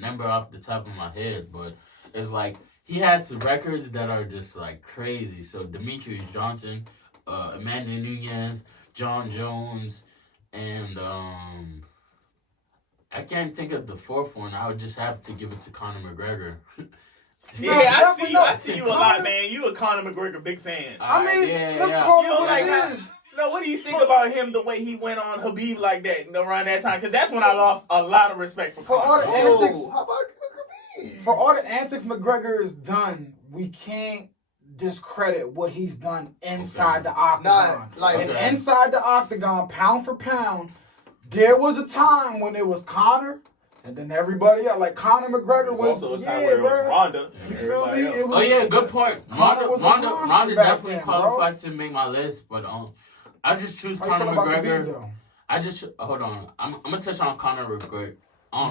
number off the top of my head, but it's like he has records that are just like crazy. So Demetrius Johnson, Amanda Nunes, John Jones, and I can't think of the 4th one. I would just have to give it to Conor McGregor. I see you a lot, man. You a Conor McGregor big fan. Let's call it what it is. No, what do you think about him, the way he went on Habib like that around that time? Because that's when I lost a lot of respect for Conor. All the antics. For all the antics McGregor has done, we can't discredit what he's done inside the octagon. And Okay. inside the octagon, pound for pound, there was a time when it was Conor, and then everybody else, like Conor McGregor was also a time where it was Ronda. You feel me? It was, Oh yeah, good point. Conor was a monster Ronda back definitely then, qualifies to make my list, but I just choose How you Conor feel about the McGregor. beat, though? Hold on. I'm gonna touch on Conor real quick.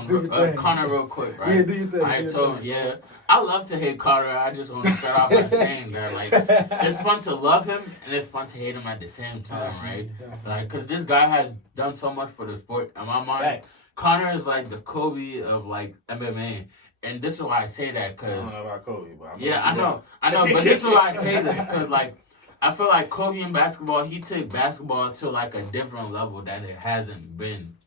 Do your thing. Conor real quick, right? Yeah, do your thing. Alright, so yeah, I love to hate Conor. I just want to start off by saying that, like, it's fun to love him and it's fun to hate him at the same time, right? Like, cause this guy has done so much for the sport. In my mind, Thanks. Conor is like the Kobe of like MMA, and this is why I say that, I don't cause know about Kobe, but I know, but this is why I say this, cause like, I feel like Kobe in basketball, he took basketball to like a different level that it hasn't been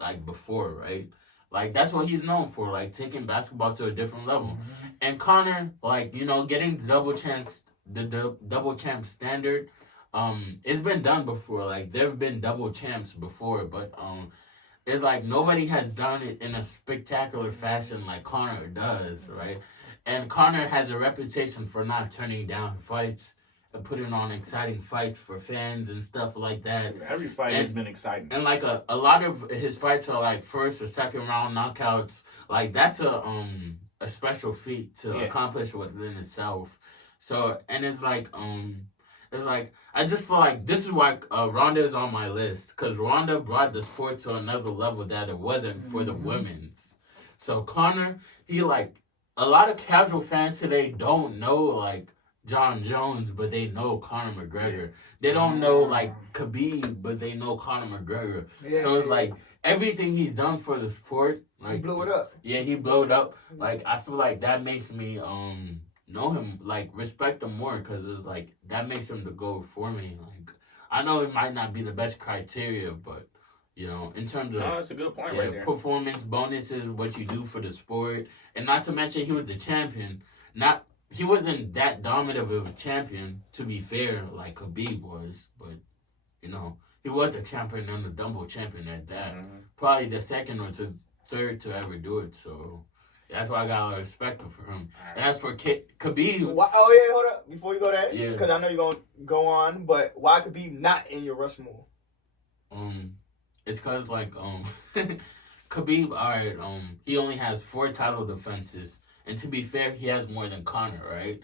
like before, right? Like, that's what he's known for, like, taking basketball to a different level. And Conor, like, you know, getting the double champ standard, it's been done before. Like, there have been double champs before, but it's like nobody has done it in a spectacular fashion like Conor does, right? And Conor has a reputation for not turning down fights and putting on exciting fights for fans and stuff like that. Every fight has been exciting. And like a lot of his fights are like first or second round knockouts. Like, that's a special feat to accomplish within itself. So, and it's like I just feel like this is why Ronda is on my list, because Ronda brought the sport to another level that it wasn't for the women's. So Conor, he like, a lot of casual fans today don't know like John Jones, but they know Conor McGregor. They don't know like Khabib, but they know Conor McGregor. So it's like everything he's done for the sport. Like, he blew it up. Yeah, he blew it up. Like, I feel like that makes me know him, like, respect him more, because it's like that makes him the GOAT for me. Like, I know it might not be the best criteria, but you know, in terms of that's a good point right there. Performance bonuses, what you do for the sport, and not to mention he was the champion. He wasn't that dominant of a champion, to be fair, like Khabib was, but, you know, he was a champion and a double champion at that. Probably the second or third to ever do it, so that's why I got a lot of respect for him. And as for Khabib... Oh, yeah, hold up. Before you go there, Yeah. because I know you're going to go on, but why Khabib not in your Rushmore? It's because, like, Khabib, alright, he only has 4 title defenses. And to be fair, he has more than Conor, right?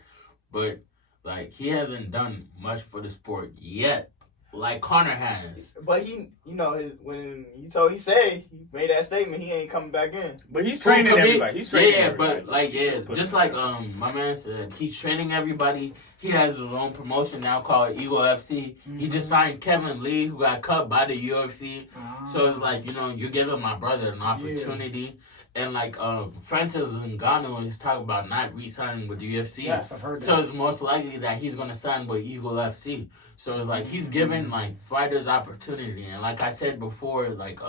But, like, he hasn't done much for the sport yet, like Conor has. But he, you know, when he said, he made that statement, he ain't coming back in. But he's training everybody. He's training everybody. But, like, just like my man said, he's training everybody. He has his own promotion now called Eagle FC. He just signed Kevin Lee, who got cut by the UFC. So it's like, you know, you're giving my brother an opportunity. And like Francis Ngannou is talking about not re-signing with the UFC. Yes, I've heard that. So it's most likely that he's gonna sign with Eagle FC. So it's like he's giving like fighters opportunity. And like I said before, like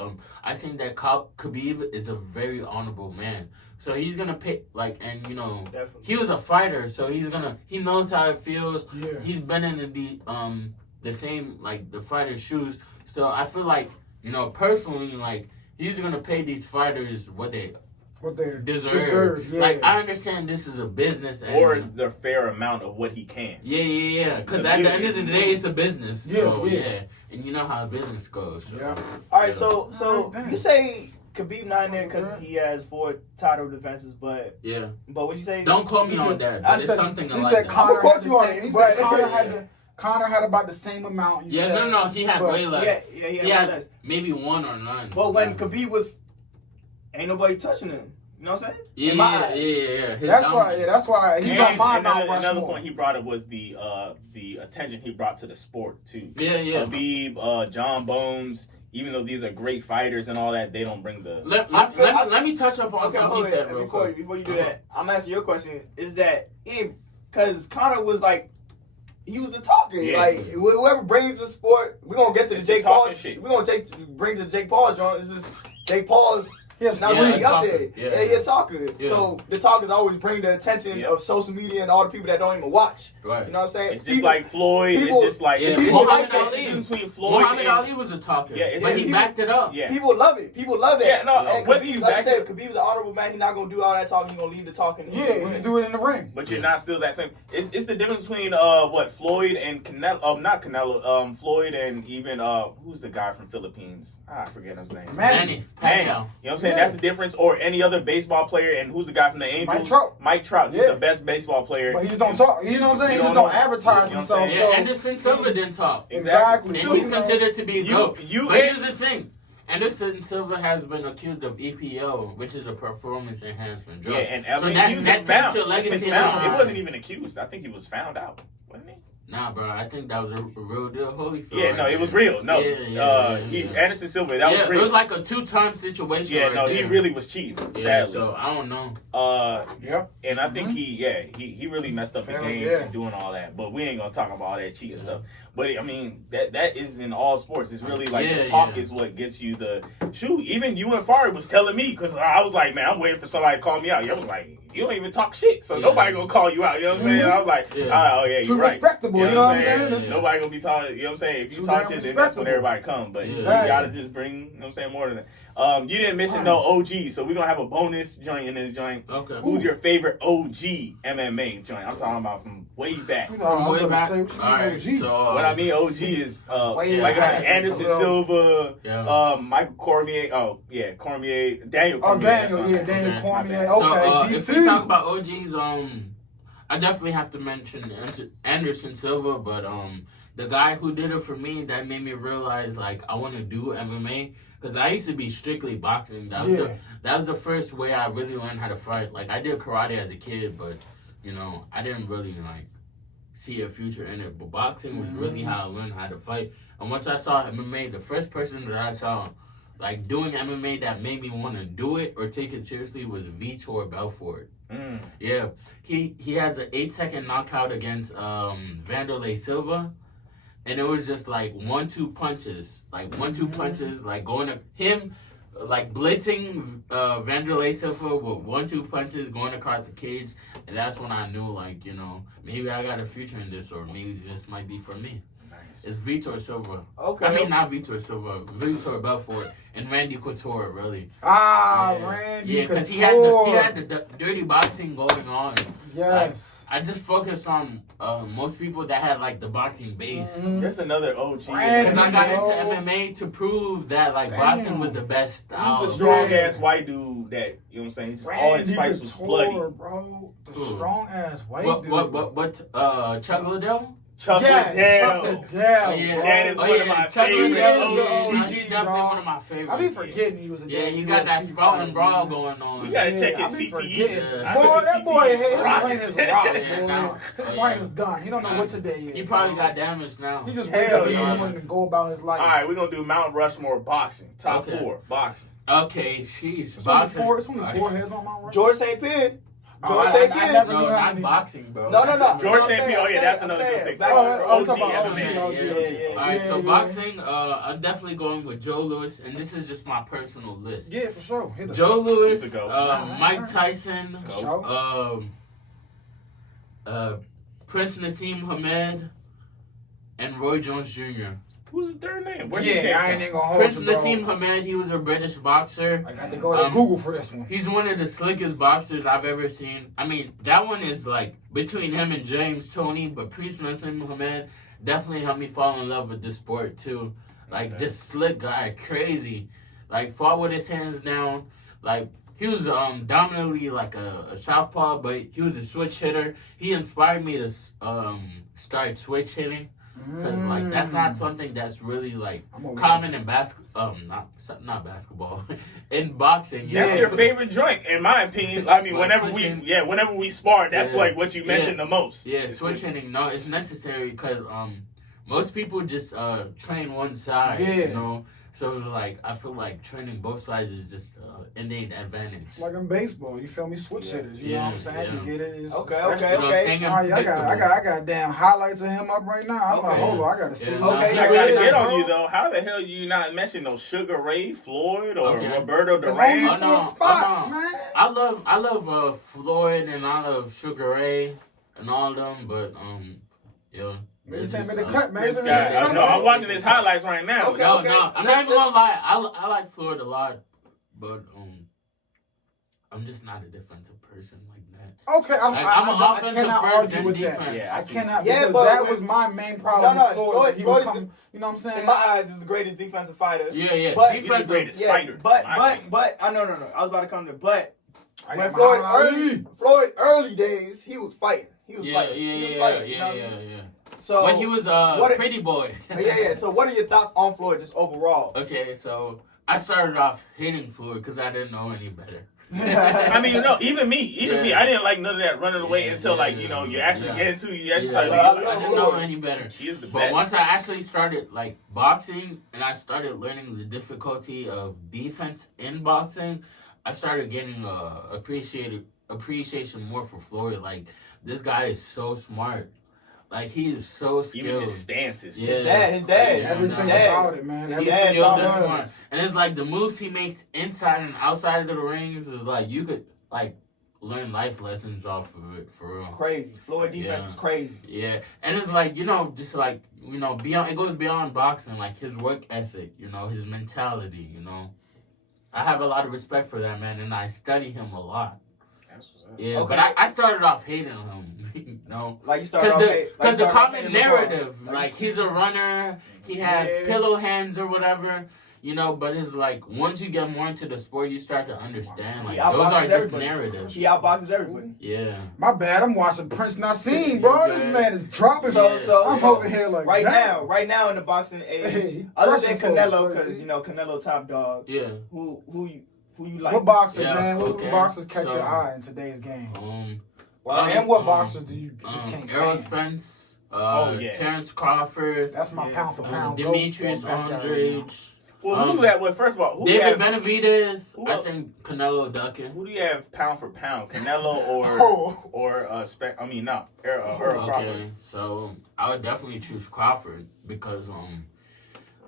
I think that Khabib is a very honorable man. So he's gonna pick like, and you know, he was a fighter, so he knows how it feels. Yeah. He's been in the same like the fighter's shoes. So I feel like, you know, personally, like, he's gonna pay these fighters what they deserve. Yeah. Like, I understand this is a business, or the fair amount of what he can. Yeah. Because at the end of the day, it's a business. So, yeah. And you know how business goes. So. Yeah. All right, so you say Khabib not in there because he has 4 title defenses, but what you say? Don't quote me on that. But it's something like that. Conor quote you on it. he said Conor had about the same amount. No, he had way less. Yeah, he had less. Maybe 1 or none. But when Khabib was, ain't nobody touching him. You know what I'm saying? Yeah. That's why he's on my Mount Rushmore. Another point he brought up was the attention he brought to the sport too. Yeah. Khabib, John Bones, even though these are great fighters and all that, they don't bring the. Let me touch up on something he said real quick. Before you do that, I'm asking your question. Is that because Conor was like, he was the talker. Yeah. Like, whoever brings the sport, we're gonna get to the Jake Paul shit. We're gonna bring to Jake Paul joint. This is Jake Paul's Yes, not really up there. Yeah, he a talker. Yeah. So the talkers always bring the attention of social media and all the people that don't even watch. Right. You know what I'm saying? It's just like Floyd. people- it's just like Muhammad Ali. between Floyd Muhammad and Ali was a talker. Yeah, but he backed it up. Yeah. People love it. People love that. Yeah, no, And whether Khabib, you like I back said, it- Khabib's an honorable man. He's not gonna do all that talking. He's gonna leave the talking. Yeah, you do it in the ring. But you're not still that thing. It's the difference between Floyd and Canelo. Not Canelo. Floyd and even who's the guy from Philippines? I forget his name. Manny. Pacquiao. You know what I'm saying? Yeah. That's the difference. Or any other baseball player. And who's the guy from the Angels? Mike Trout. Mike Trout. He's Yeah. the best baseball player. But he just don't talk. You know what I'm saying? He You just don't don't know. advertise You know what I'm himself. saying? Yeah, So Anderson Silva didn't talk. exactly. And So, he's considered to be a GOAT. You But and here's the thing. Anderson Silva has been accused of EPO, which is a performance enhancement drug. yeah, and I So mean, that- he was that takes found. your legacy He was in found. the It wasn't eyes. even accused. I think he was found out, wasn't he? Nah, bro, I think that was a real deal. Holyfield. Yeah, right no, there. it was real. No, Yeah. Anderson Silva, that was Yeah, real. it was like a two-time situation. yeah, right no, he there. really was cheating. Yeah, Sadly, so I don't know. yeah. and I think he really messed up the Fair, game yeah. and doing all that. But we ain't gonna talk about all that cheating stuff. But I mean, that is in all sports. It's really like the talk is what gets you the shoot. Even you and Fari was telling me because I was like, man, I'm waiting for somebody to call me out. I was like, you don't even talk shit, so nobody gonna call you out. You know what I'm saying? I was like, oh yeah, Too you're right. respectable. You know what I'm saying? Yeah. It's- Nobody gonna be talking. You know what I'm saying? If you Too talk damn shit, then that's when respectable. everybody come. But Yeah. you gotta just bring. You know what I'm saying? More than that. You didn't mention no OG, so we're gonna have a bonus joint in this joint. Okay. Who's your favorite OG MMA joint? I'm talking about from way back. You know, I'm Way gonna back. say Alright, OG. so What I mean OG is Way like I back. said, Anderson Silva, Yeah. Michael Cormier. Oh yeah, Cormier, Daniel Oh, Cormier. Daniel, sorry. yeah, Daniel Okay. Cormier. So Okay, if DC. we talk about OGs, I definitely have to mention Anderson Silva, but the guy who did it for me that made me realize like I want to do MMA because I used to be strictly boxing. That was the first way I really learned how to fight. Like I did karate as a kid, but you know I didn't really like see a future in it. But boxing was really how I learned how to fight. And once I saw MMA, the first person that I saw like doing MMA that made me want to do it or take it seriously was Vitor Belfort. Yeah, he has an 8-second knockout against Vanderlei Silva, and it was just like 1-2 punches, like going to him, like blitzing Vanderlei Silva with 1-2 punches going across the cage, and that's when I knew like maybe I got a future in this or maybe this might be for me. Nice. It's Vitor Silva. Okay. I mean not Vitor Silva, Vitor Belfort and Randy Couture really. Randy Yeah, because he Couture. had the dirty boxing going on. Yes. I just focused on most people that had like the boxing base. There's another OG. Randy, Because I got bro. into MMA to prove that like boxing was the best style. Who's the of strong fighting. ass white dude that you know what I'm saying? He just all his Randy fights was Couture, bloody. bro. The Who? strong ass white What dude. Chuck Liddell? Chuck Yes, Liddell. Chuck Liddell, Oh, yeah. bro. That is one of my Chuck favorite Liddell, OGs. he's definitely one of my favorites. I be forgetting he was a Yeah, damn he got that UFC sprawling fighter, brawl man. going on. We gotta check I his be CTE. forgetting. Yeah. Boy, that boy, his Rockets. brain is rocked, Yeah, boy. now- His oh, brain yeah. is done. He don't know what today is. He probably got damaged now. He just Hell wakes up in the yeah. morning and go about his life. All right, we're gonna do Mount Rushmore boxing. Top Okay. 4 boxing. Okay, sheesh. It's only Boxing. four. It's only four heads on Mount Rushmore. George St. Pierre. Oh, George I St. never Pierre. knew No, how not many- boxing, bro. No. George I'm St. saying, Pierre. Oh, yeah, I'm that's saying, another I'm good saying, pick. exactly. Oh, I'm talking OG, about MMA. OG. Yeah. All right, so yeah. boxing, I'm definitely going with Joe Louis, and this is just my personal list. Yeah, for sure. Hit us. Joe Louis, He's a goat. Mike Tyson, For sure. Prince Nassim Hamed, and Roy Jones Jr. Who's the third name? Where he Yeah, came I from? ain't even gonna hold Prince you, bro. Nassim Hamed, he was a British boxer. I got to go to Google for this one. He's one of the slickest boxers I've ever seen. I mean, that one is like between him and James Toney, but Prince Nassim Hamed definitely helped me fall in love with the sport too. Like, just slick guy, crazy. Like, fought with his hands down. Like, he was dominantly like a southpaw, but he was a switch hitter. He inspired me to start switch hitting. Because, like, that's not something that's really, like, common in not basketball, in boxing. That's your favorite joint, in my opinion. I mean, Like whenever we spar, that's Yeah. like what you mentioned the most. Yeah, It's switch hitting. No, it's necessary because most people just train one side, Yeah. you know. So it's like I feel like training both sides is just innate advantage. Like in baseball, you feel me? Switch hitters, you know what I'm saying? Yeah. You get it. It's Okay. You know, staying I unpredictable. got damn highlights of him up right now. I'm like, Okay. hold on, I gotta see. Yeah. what Okay, this I yeah, is, gotta get bro. on you though. How the hell you not mention no Sugar Ray, Floyd, or Okay. Roberto It's Duran? only Oh, no, 4 spots, oh, no. man. I love Floyd and I love Sugar Ray and all of them, but yeah. Niggas it's can't just, make the cut, man. This It's guy, in the no, I'm cut. watching his highlights right now. Okay. No, I'm not even gonna lie. I like Floyd a lot, but I'm just not a defensive person like that. Okay, I'm an I offensive cannot first, argue then with defense. that. Yeah, I I see. cannot Yeah, because but that when- was my main problem No, with Floyd. Floyd He was is coming, you know what I'm saying? In my eyes, is the greatest defensive fighter. Yeah. But- He's the Defensive. greatest Yeah, fighter. but in my opinion. no. I was about to come to but I when got Floyd Muhammad Ali. early days, he was fighting. He was Yeah. fighting. He was fighting. You know what I mean? So When he was what- pretty boy. yeah. So what are your thoughts on Floyd just overall? Okay, so I started off hating Floyd because I didn't know any better. I mean, no, even me, Yeah. I didn't like none of that running away Yeah, until like yeah, you know you yeah. actually Yeah. get into it, you actually Yeah, start I thinking, I like, didn't know any better. he is the But best. once I actually started like boxing and I started learning the difficulty of defense in boxing, I started getting appreciation more for Floyd. Like this guy is so smart. Like he is so skilled. Even his stances. Yeah. His dad. Yeah, Everything no. about it, man. He's Everything skilled about and it. smart. And it's like the moves he makes inside and outside of the rings is like you could like learn life lessons off of it for real. Crazy. Floyd defense Yeah. is crazy. Yeah, and it's like just like beyond. It goes beyond boxing, like his work ethic, his mentality. I have a lot of respect for that man, and I study him a lot. That's what's up. Yeah, Okay. but I started off hating him, Like you started because the common hating narrative, LeBron. like he's a runner, he has Yeah. pillow hands or whatever. But it's like once you get more into the sport, you start to understand like He those are outboxes just everybody. narratives. He outboxes everybody. Yeah. My bad, I'm watching Prince Nassim, bro. This man is dropping. So I'm over here like right damn. now in the boxing age, Hey, other than crushing Canelo, folks, because see? Canelo top dog. Yeah. Who you like? What boxers, Yeah, man? What okay. boxers catch So- your eye in today's game? Well, And what boxers do you just can't Errol stand? Spence, yeah. Terrence Crawford, That's my pound for pound. goat. Demetrius Best guy right Andrade, Well, who that? Well, first of all, who David do you have, Benavidez. Who I else? think Canelo ducking. who do you have pound for pound? Canelo Oh. or Earl Crawford? Okay, so I would definitely choose Crawford because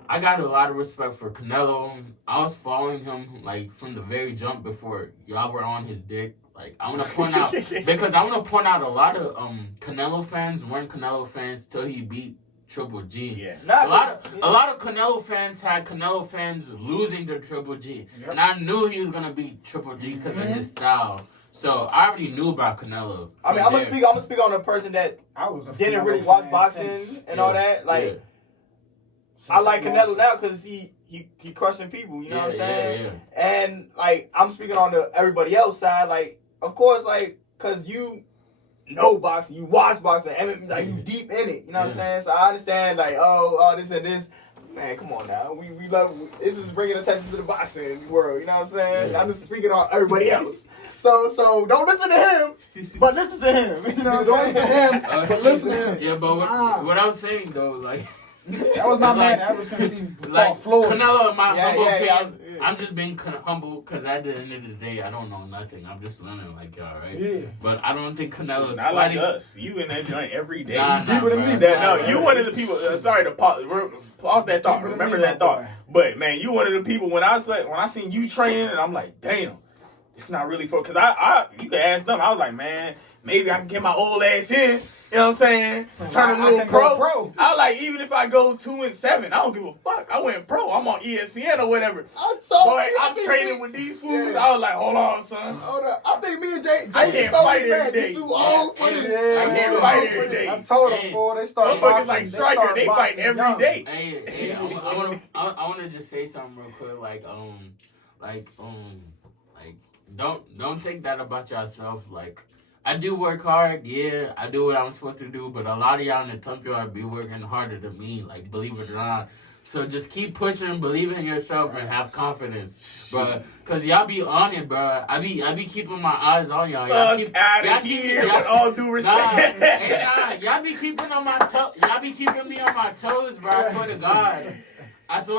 I got a lot of respect for Canelo. I was following him like from the very jump before y'all were on his dick. Like I want to point out because I want to point out a lot of Canelo fans weren't Canelo fans till he beat Triple G. Yeah. A lot of Canelo fans had Canelo fans losing to Triple G, Yep. and I knew he was gonna beat Triple G because of his style. So I already knew about Canelo. I mean, I'm gonna speak on a person that I was a didn't Canelo really watch fan boxing since- and all that. Like I like Canelo now because he crushing people. You know what I'm saying? Yeah. And like I'm speaking on the everybody else side. Like of course, like because you know boxing, you watch boxing, and like you deep in it. You know what I'm saying? So I understand like this and this. Man, come on now. We love this is bringing attention to the boxing world. You know what I'm saying? Yeah. I'm just speaking on everybody else. So don't listen to him, but listen to him. You know what I'm Don't listen to saying? him, but listen to him. Yeah, but what I was saying though, like That was my It's man like- ever since he like fought Floyd. Canelo, in my Yeah, humble yeah, opinion, yeah. I'm just being humble because at the end of the day, I don't know nothing. I'm just learning like y'all, right? Yeah. But I don't think Canelo's Not like fighting. us. You in that joint every day. Nah, Deeper than bro. me, That, Nah, no, you bro. one of the people. Sorry to pause that thought. Deeper than Remember me, that my thought. boy. But man, you one of the people when I seen you training, and I'm like, damn, it's not really for. Cause I you could ask them. I was like, man, maybe I can get my old ass in. You know what I'm saying? Turn a I little can go pro. pro. I was like, even if I go 2-7, I don't give a fuck. I went pro. I'm on ESPN or whatever. Boy, I'm training with these fools. Yeah. I was like, hold on, son. Hold up. I think me and Jay I can't told fight me, man, every day. you too old for Yeah. this. Yeah. I can't You fight too old every for day. this. I told him Hey. before they start Motherfuckers boxing. like they Striker, start they fight boxing every young. day. Hey, I want to just say something real quick. Like, don't think that about yourself. Like, I do work hard. Yeah, I do what I'm supposed to do. But a lot of y'all in the thump yard be working harder than me. Like, believe it or not. So just keep pushing, believe in yourself, and have confidence, bro. Cause y'all be on it, bro. I be keeping my eyes on y'all. Y'all keep out of here. With all due respect. Y'all be keeping on my Y'all be keeping me on my toes, bro. I swear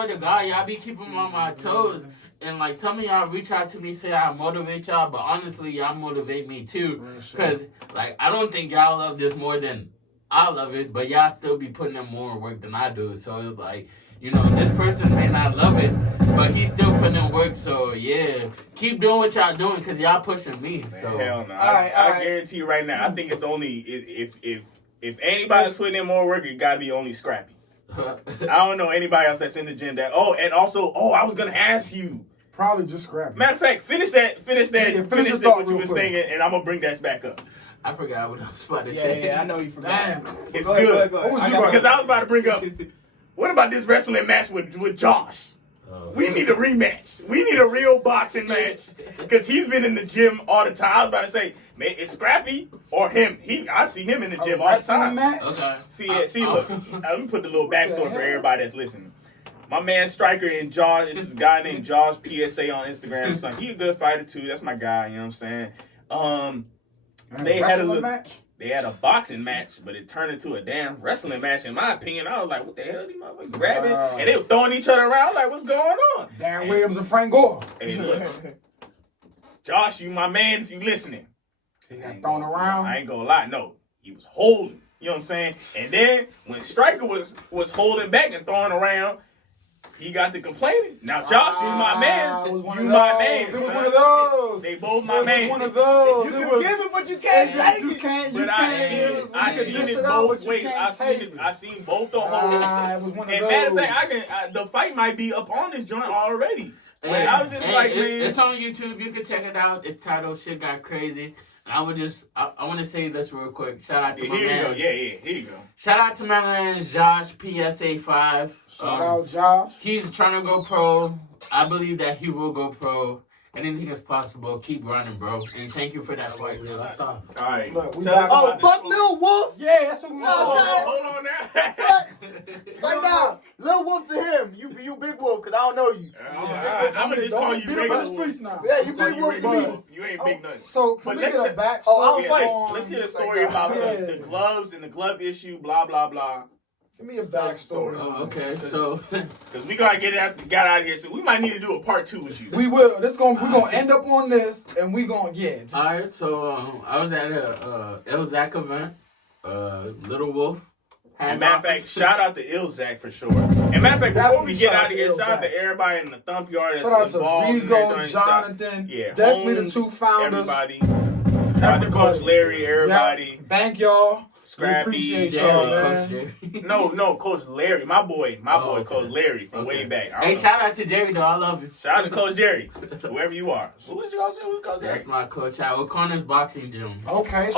to God. Y'all be keeping me on my toes. And like some of y'all reach out to me, say I motivate y'all, but honestly, y'all motivate me too. Cause like I don't think y'all love this more than I love it, but y'all still be putting in more work than I do. So it's like, you know, this person may not love it, but he's still putting in work. So yeah, keep doing what y'all doing because y'all pushing me. So hell no. I guarantee you right now. I think it's only if anybody's putting in more work, it gotta be only Scrappy. I don't know anybody else that's in the gym that. And also, I was gonna ask you. Probably just Scrappy. Matter of fact, finish that. Finish what you was thinking, and I'm gonna bring that back up. I forgot what I was about to say. Yeah, I know you forgot. Damn. It's good. Go ahead. Because I was about to bring up. What about this wrestling match with Josh? We need a rematch. We need a real boxing match because he's been in the gym all the time. I was about to say, man, it's Scrappy or him. I see him in the gym all the time. Okay. See, look. Let me put the little backstory for everybody that's listening. My man Striker and Josh, this is a guy named Josh PSA on Instagram. So he's a good fighter too. That's my guy. You know what I'm saying? They had a match. They had a boxing match, but it turned into a damn wrestling match. In my opinion, I was like, "What the hell, these motherfuckers grabbing?" And they were throwing each other around. Like, what's going on? Dan Williams and Frank Gore. Hey, look, Josh, you my man. If you listening, he got thrown around. I ain't gonna lie. No, he was holding. You know what I'm saying? And then when Striker was holding back and throwing around, he got to complaining. Now, Josh, you my man. You my man. It was one of those. They both my man. It was one of those. You can give it, but you can't take it. But I seen it both ways. I seen both the whole. And matter of fact, the fight might be up on this joint already. But I was just like, man, it's on YouTube. You can check it out. It's titled "Shit Got Crazy." And I want to say this real quick. Shout out to my man. Here you go. Shout out to my man Josh PSA5. Shout out Josh. He's trying to go pro. I believe that he will go pro. Anything is possible. Keep running, bro. And thank you for that fight, Lil. All right. Look, fuck Lil Wolf. Yeah, that's what we No, want. Hold on now. Like now, Lil Wolf to him. You Big Wolf, because I don't know you. I'm going to just call you Beat up in the streets now. Yeah, you Big Wolf to me. You ain't big nothing. So, But can we get a backstory? I don't fight. Let's hear the story about the gloves and the glove issue, blah, blah, blah. Give me a backstory. Oh, okay. So, because we got to get out of here. So we might need to do a part 2 with you. We will. We're gonna end up on this, and we gonna all right. So I was at a Ilzak event. Little Wolf. And matter of fact, shout out to Ilzak for sure. And matter of fact, before we get out of here, shout out to everybody in the thump yard that's involved. Shout out to Rigo, Jonathan. Yeah, definitely Holmes, the 2 founders. Everybody. Shout out to Coach Larry, everybody. Yep. Thank y'all. Scrappy, we appreciate Jerry, y'all, Coach man. Jerry. No, Coach Larry, my boy, okay. Coach Larry from way back. Hey, shout out to Jerry though, I love you. Shout out to Coach Jerry, whoever you are. Who's Coach Jerry? That's my coach at O'Connor's boxing gym. Okay. Is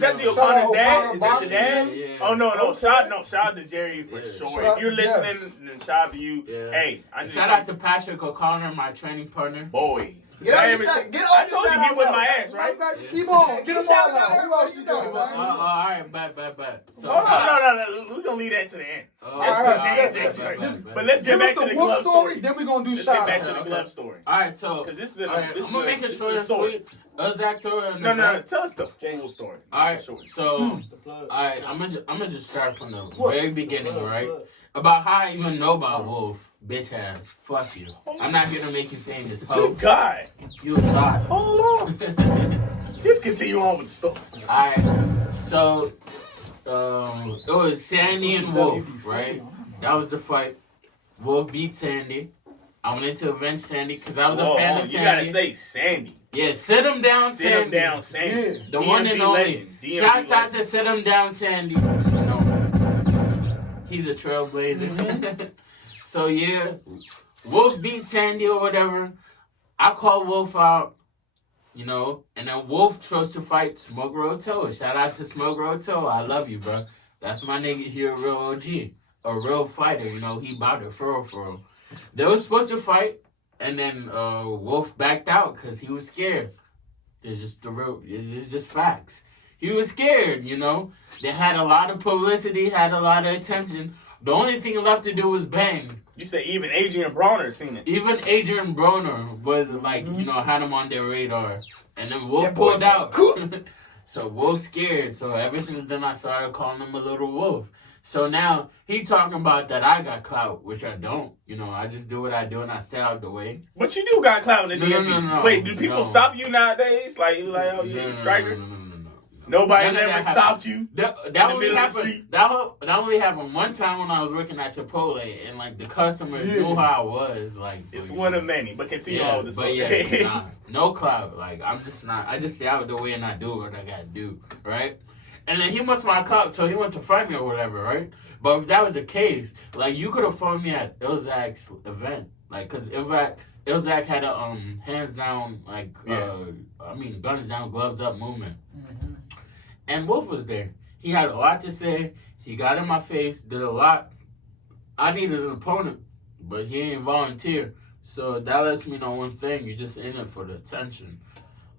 that the O'Connor's dad? Is that the dad? Yeah. Oh no! Shout out to Jerry for sure. If you're listening, then shout out to you. Yeah. Hey, shout out to Patrick O'Connor, my training partner. Boy. Get I told you get with my ass, right? Keep on. Get them all out. Who else you doing, man? All right, bet. So, no. We're going to leave that to the end. But let's get back to the glove story. Then we're going to do Let's get shout back out. to the glove story. All right, so. Because this is I'm going to make it short and sweet. Zach Thor. No. Tell us the full story. All right, so. All right, I'm gonna just start from the very beginning, right? About how I even know about Wolf. Bitch ass. Fuck you. I'm not here to make you famous. Oh, God. You God. Hold on. Just continue on with the story. Alright. So, it was Sandy and Wolf, right? That was the fight. Wolf beat Sandy. I wanted to avenge Sandy because I was a fan of Sandy. You gotta say Sandy. Yeah, sit him down, Sandy. Sit him down, Sandy. Yeah. The DMV one and only. legend. Shouts out to sit him down, Sandy. No. He's a trailblazer. So yeah, Wolf beat Sandy or whatever. I called Wolf out, and then Wolf chose to fight Smoke Roto. Shout out to Smoke Roto. I love you, bro. That's my nigga. He a real OG, a real fighter. He bout it for real. They were supposed to fight, and then Wolf backed out because he was scared. It's just the real. It's just facts. He was scared, you know. They had a lot of publicity, had a lot of attention. The only thing left to do was bang. You say even Adrian Bronner seen it. Even Adrian Broner was like, you know, had him on their radar. And then Wolf pulled out. So Wolf scared. So ever since then I started calling him a little wolf. So now he talking about that I got clout, which I don't. You know, I just do what I do and I stay out the way. But you do got clout in the DMV. No. Wait, do people stop you nowadays? Like, you like, oh, you Striker? Nobody's ever stopped you. That only happened. That only happened one time when I was working at Chipotle, and like the customers knew how I was. Like it's one of many, but continue on with the story. But yeah, no clout. Like I'm just not. I just stay out the way and I do what I gotta do, right? And then he must want clout, so he wants to find me or whatever, right? But if that was the case, like you could have found me at Ilzak's event, like because Ilzak had a hands down, like guns down, gloves up movement. Mm-hmm. And Wolf was there. He had a lot to say. He got in my face, did a lot. I needed an opponent, but he ain't volunteer. So that lets me know one thing. You're just in it for the attention.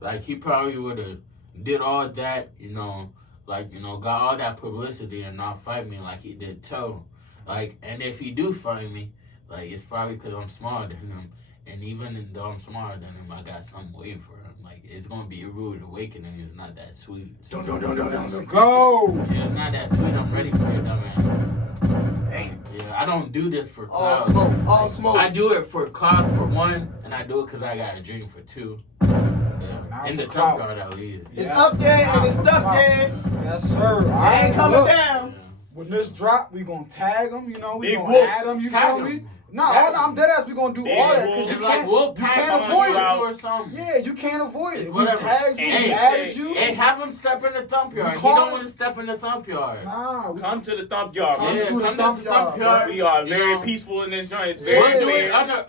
Like, he probably would have did all that, you know, like, you know, got all that publicity and not fight me like he did Toe. Like, and if he do fight me, like, it's probably because I'm smarter than him. And even though I'm smarter than him, I got something waiting for him. Like, it's going to be a rude awakening. It's not that sweet. So, Go! Yeah, it's not that sweet. I'm ready for it, dumbass. Dang. Yeah, I don't do this for All clout. all smoke. I do it for clout for one, and I do it because I got a dream for two. Yeah. In the top yard, at least. It's up there and it's stuck there. Yes, sir. I ain't coming down. When this drop, we gonna tag them, you know, we Big gonna Wolf. add them, you Tag feel 'em. me? I'm dead ass, we gonna do Big all that. Wolf. Cause It's you like can't, we'll you pack can't on avoid you it. or something. Yeah, you can't avoid It's it. We whatever. tagged you, Hey, we added you. Hey, have him step in the thump yard. He call don't it- want to step in the thump yard. Nah, we Come to the thump yard. Come bro. to the come thump yard, bro. We are You very know, peaceful in this joint. It's Yeah. We'll very do it fair. under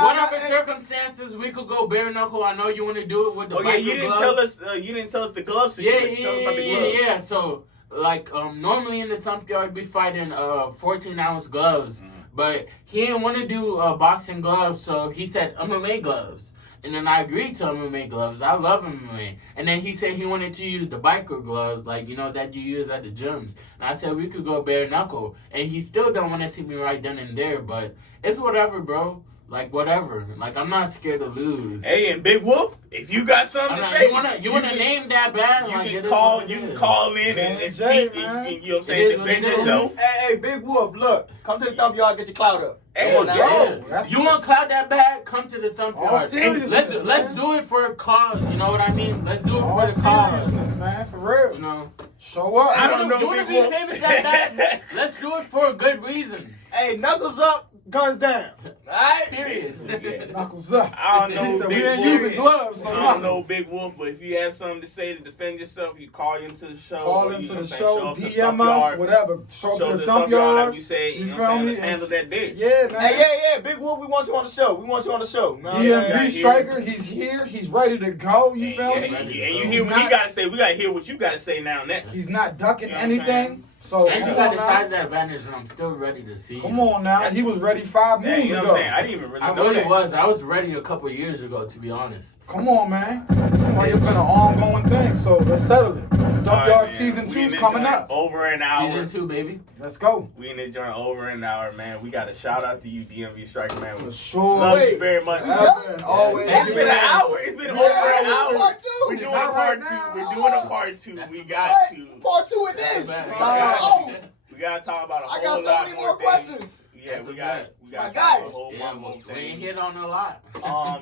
whatever circumstances. We could go bare knuckle. I know you want to do it with the Oh yeah, biker you didn't gloves. tell us. You didn't tell us the glove Yeah, situation. Tell us about the gloves. yeah. So, like, normally in the thump yard, we fight in 14-ounce gloves. Mm-hmm. But he didn't want to do boxing gloves, so he said MMA gloves. And then I agreed to MMA gloves. I love MMA. And then he said he wanted to use the biker gloves, like, you know, that you use at the gyms. And I said we could go bare knuckle. And he still don't want to see me right then and there, but it's whatever, bro. Like, whatever. Like, I'm not scared to lose. Hey, and Big Wolf, if you got something to not, say, you wanna name that bad? You Like, can it call. is You what it can is. call in and speak. And, you know what I'm saying? It is what Defend it is. yourself. Hey, Big Wolf, look. Come to the thump yard, get your clout up. Hey, Come on now. Yeah. that's- You want cloud that bad? Come to the thump All yard. seriousness, Let's man. do it for a cause. You know what I mean? Let's do it all for the cause. seriousness, man, for real. You know, Show up. I don't know, You want to Big be Wolf. famous like that? Let's do it for a good reason. Hey, knuckles up, guns down. Alright? Period. Knuckles up. I don't know, He said, Big we ain't Wolf. using gloves, so I don't knuckles. know Big Wolf, but if you have something to say to defend yourself, you call into the show. Call or into you know the what I'm saying, show, up to the DM thump us, yard, whatever. Show up show to the thump like yard. we say, you know feel what I'm saying? me? Let's handle that day. Yeah, man. Hey, yeah, Big Wolf, we want you on the show. We want you on the show. Know what I'm DMV saying? Striker, he's here. He's ready to go. You feel And me? you hear what he got to say. We got to hear what you got to say now next. He's not ducking You know what I'm anything. So And come you got on the now. size advantage, and I'm still ready to see Come you. on now. He was ready 5 Yeah, moons you know ago. what I'm saying? I didn't even really I know really that. was. I was ready a couple years ago, to be honest. Come on, man. It seems like it's been an ongoing thing. So let's settle it. All Dump right, Yard man. Season We 2's in this coming joint up. Over an hour. Season 2, baby. Let's go. We in this joint over an hour, man. We got a shout out to you, DMV Striker, man. For We sure. love you Wait. very much. Forever and always. It's been an hour. It's been over an hour. Part two. We're doing Not a part right two. now. We're doing a part two. That's We a got What? to. Part 2 of this. That's a Oh, We gotta talk about a I whole got so lot many more more things. questions. Yeah, That's we a got bet. we got My to guy. talk about a whole Yeah, lot more we ain't things. hit on a lot.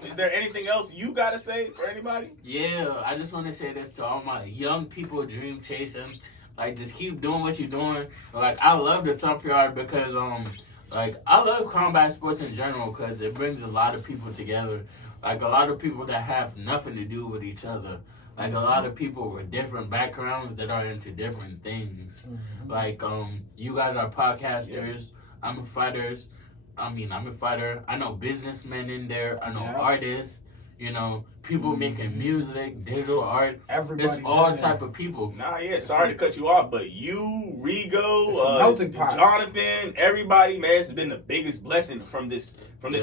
Is there anything else you gotta say for anybody? Yeah, I just want to say this to all my young people dream chasing. Like, just keep doing what you're doing. Like, I love the thump yard because, like, I love combat sports in general because it brings a lot of people together. Like, a lot of people that have nothing to do with each other. Like, a lot of people with different backgrounds that are into different things. Like, you guys are podcasters. I'm a fighter. I know businessmen in there. I know Yeah. artists. You know, people making music, digital art. Everybody's It's all in type there. of people. Nah, yeah, sorry to cut you off, but you, It's a Rigo, melting pot. Jonathan, everybody, man, it's been the biggest blessing from this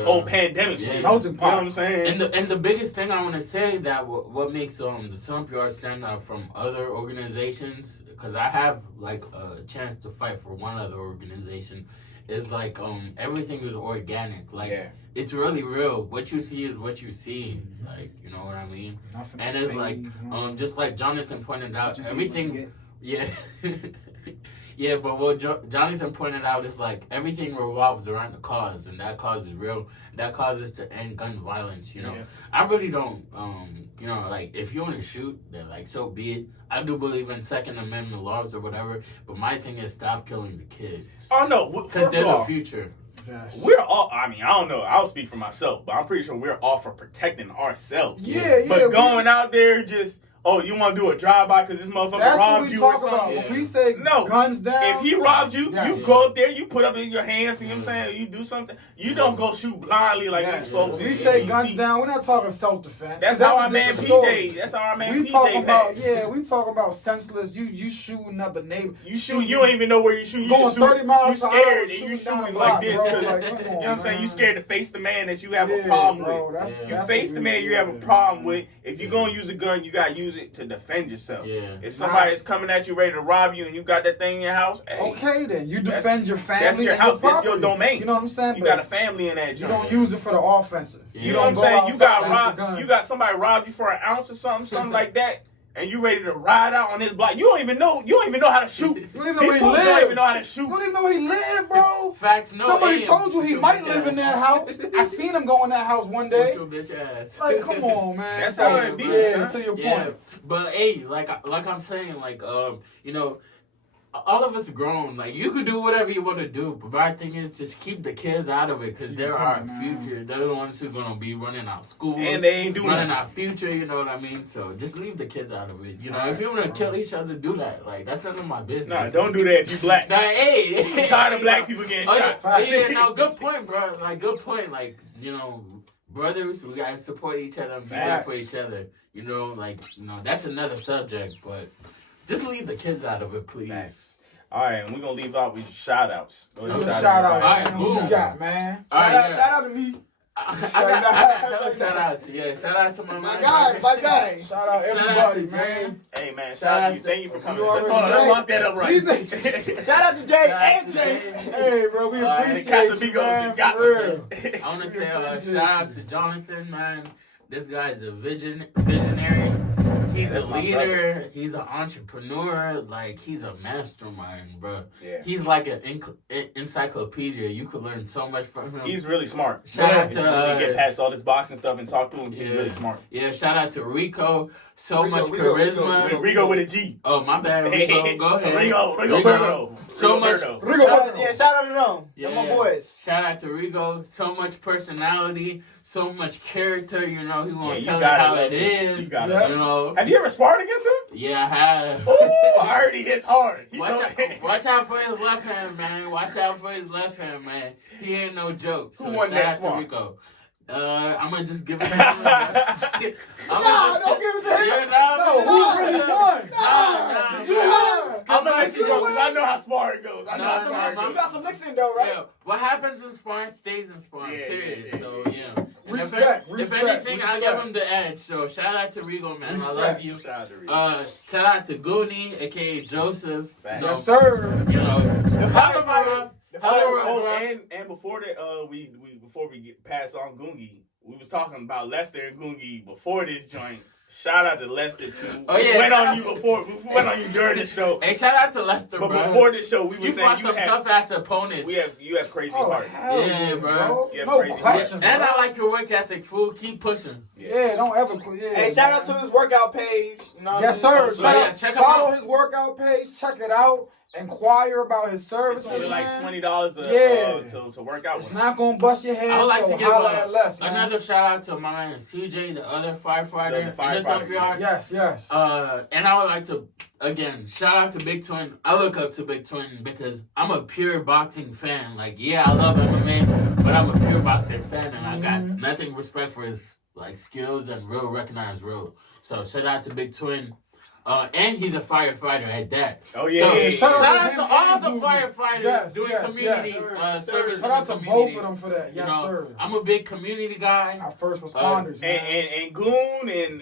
whole pandemic Yeah. shit. Melting You know pot. what I'm saying? And the biggest thing I want to say that what makes the Thump Yard stand out from other organizations, because I have like a chance to fight for one other organization, is like everything is organic. Like Yeah. it's really real. What you see is what you see. Like, you know what I mean? Nothing And it's like staged, just like Jonathan pointed out, What you see, everything. what you get. Yeah. Yeah, but what Jonathan pointed out is like everything revolves around the cause, and that cause is real. That cause is to end gun violence. You know, Yeah. I really don't. You know, like if you want to shoot, then like so be it. I do believe in Second Amendment laws or whatever, but my thing is stop killing the kids Oh, no. because First they're of the all, future. Yes. we're all, I mean, I don't know. I'll speak for myself, but I'm pretty sure we're all for protecting ourselves. Yeah, yeah. But going out there just, oh, you want to do a drive-by because this motherfucker That's what robbed we you or talk something? about. Yeah. When we say No. guns down. If he robbed you, Yeah. you go up there, you put up in your hands, you know what I'm saying? You do something. You don't go shoot blindly like Yeah, these folks. when in we say DC. guns down, we're not talking self-defense. That's how our a man different story. PJ, that's how our man We PJ talking about passed. we talking about senseless. You shooting up a neighbor. You shoot, you don't even know where you shoot. You Going just shoot, 30 miles you per hour, scared, and you shooting down shooting the like block, this. bro. 'cause- Like, come you know what I'm on, saying? You man. scared to face the man that you have a Yeah, problem bro, with. that's- Yeah. You that's face what the we- man you have a yeah. problem with. If you're Yeah. gonna use a gun, you gotta use it to defend yourself. Yeah. If somebody is coming at you ready to rob you and you got that thing in your house, hey, Okay, then you That's- defend your family. that's your and house, that's property. your domain. You know what I'm saying? you But got a family in that you joint. don't use it for the offensive. Yeah. You know what I'm Go saying? You got outside with robbed. your gun. You got somebody robbed you for an ounce or something like that, and you ready to ride out on his block. You don't even know. You don't even know how to shoot. You don't even know These where he folks don't live. even know how to You shoot. don't even know where he live, bro. Facts. No. Somebody hey, told you he with might your live bitch in that ass. house. I seen him go in that house one day. With your bitch ass. Like, come on, man. That's So, how it be, yeah, son. to your Yeah, point. but hey, like I'm saying, like you know, all of us grown. Like you could do whatever you want to do, but my thing is just keep the kids out of it because Keep they're it our coming, man. future. They're the ones who gonna be running our schools, And they ain't doing running that. our future. You know what I mean? So just leave the kids out of it. You know, if you wanna kill each other, do that. Like that's none of my Nah, business. don't do that if you black. Nah, hey, I'm tired of black people getting Oh, yeah. shot. Oh, yeah, no, good point, bro. Like, good point. Like, you know, brothers, we gotta support each other and be there Facts. for each other. You know, like, you know, that's another subject, but just leave the kids out of it, please. Facts. All right, and we're gonna leave out with shout outs. Oh, Shout out, All right, man. Who boom. you got, man? All right, yeah. Shout out to me. I got hella shout outs. Yeah, shout out to my My man. guy, my guy. Shout out Shout out everybody, to man. Hey man, Shout shout out out to you. to- Thank you for coming. You Let's already lock that up right. Shout out to Jay Shout out and to Jay. Jay. Hey, bro, we All right, appreciate you, man, got for real. I want to say Appreciate shout out you. to Jonathan, man. This guy's a visionary. He's That's a my leader. He's an entrepreneur. Like, he's a mastermind, bro. Yeah. He's like an encyclopedia. You could learn so much from him. He's really smart. Shout out If to, you really get past all this boxing stuff and talk to him. He's yeah. really smart. Yeah, shout out to Rico. So Rico, much Rico, charisma. Rigo with a G. Oh, my bad, Rico. Go ahead. Rigo Birdo. So Rigo much- Birdo. Shout out to them. Yeah. They're my boys. Shout out to Rigo. So much personality. So much character. You know, he Yeah, want to you tell it gotta how love it him. is. You gotta Yeah. love You him. know. Have you ever sparred against him? Yeah, I have. Ooh, I heard he hits hard. He told me. Watch out for his left hand, man. Watch out for his left hand, man. He ain't no joke. So Who won shout that out to spar? Rico. I'm gonna just give it to him. No, don't give it to him. Yeah, No, who really won? Nah, You won. I'm gonna let you go because I know how sparring goes. I know how Nah, sparring nah, goes. You got some mixing though, right? Yeah, what happens in sparring stays in sparring, Yeah, period. yeah, So, yeah. yeah. And Respect, if respect, anything, I give respect. him the edge. So, shout out to Rigo, man. I love Respect. you. Shout out to Rigo. Shout out to Goonie, aka Joseph. Facts. You know, Yes, sir. You know, The hell of a fighter. rough. Hell of a rough. Oh, and before that, before we get pass on Gungi, we was talking about Lester and Gungi before this joint. Shout out to Lester too. Oh, yeah, we went shout on out- you before. We went on you during the show. Hey, shout out to Lester, But bro. before this show, we were You saying fought some tough ass opponents. you have crazy Oh, heart. hell Yeah, yeah, bro. bro. Yeah, No crazy. question, And bro. I like your work ethic, fool. Keep pushing. Yeah, don't ever quit. Yeah, Hey, shout out man. to his workout page. You know what Yes, I mean? sir. Oh, Shout yeah, out, check him follow out. his workout page. Check it out. Inquire about his It's services, only like man. $20 Yeah. to work out It's with. not gonna bust your head. I would like so to give holla at Les, man. another shout out to my man CJ, the other firefighter in the firefighter, dump yard. Yes, yes. And I would like to, again, shout out to Big Twin. I look up to Big Twin because I'm a pure boxing fan. Like, yeah, I love MMA, but I'm a pure boxing fan, and I got nothing respect for his like skills and real recognized real. So shout out to Big Twin. And he's a firefighter at that. Oh yeah, So, yeah, yeah. shout out to him all and the Boogie. firefighters Yes, doing yes, community yes. service. Shout out to in the community. both of them for that. Yes, You know, sir. I'm a big community guy. Our first responders, man. And Goon and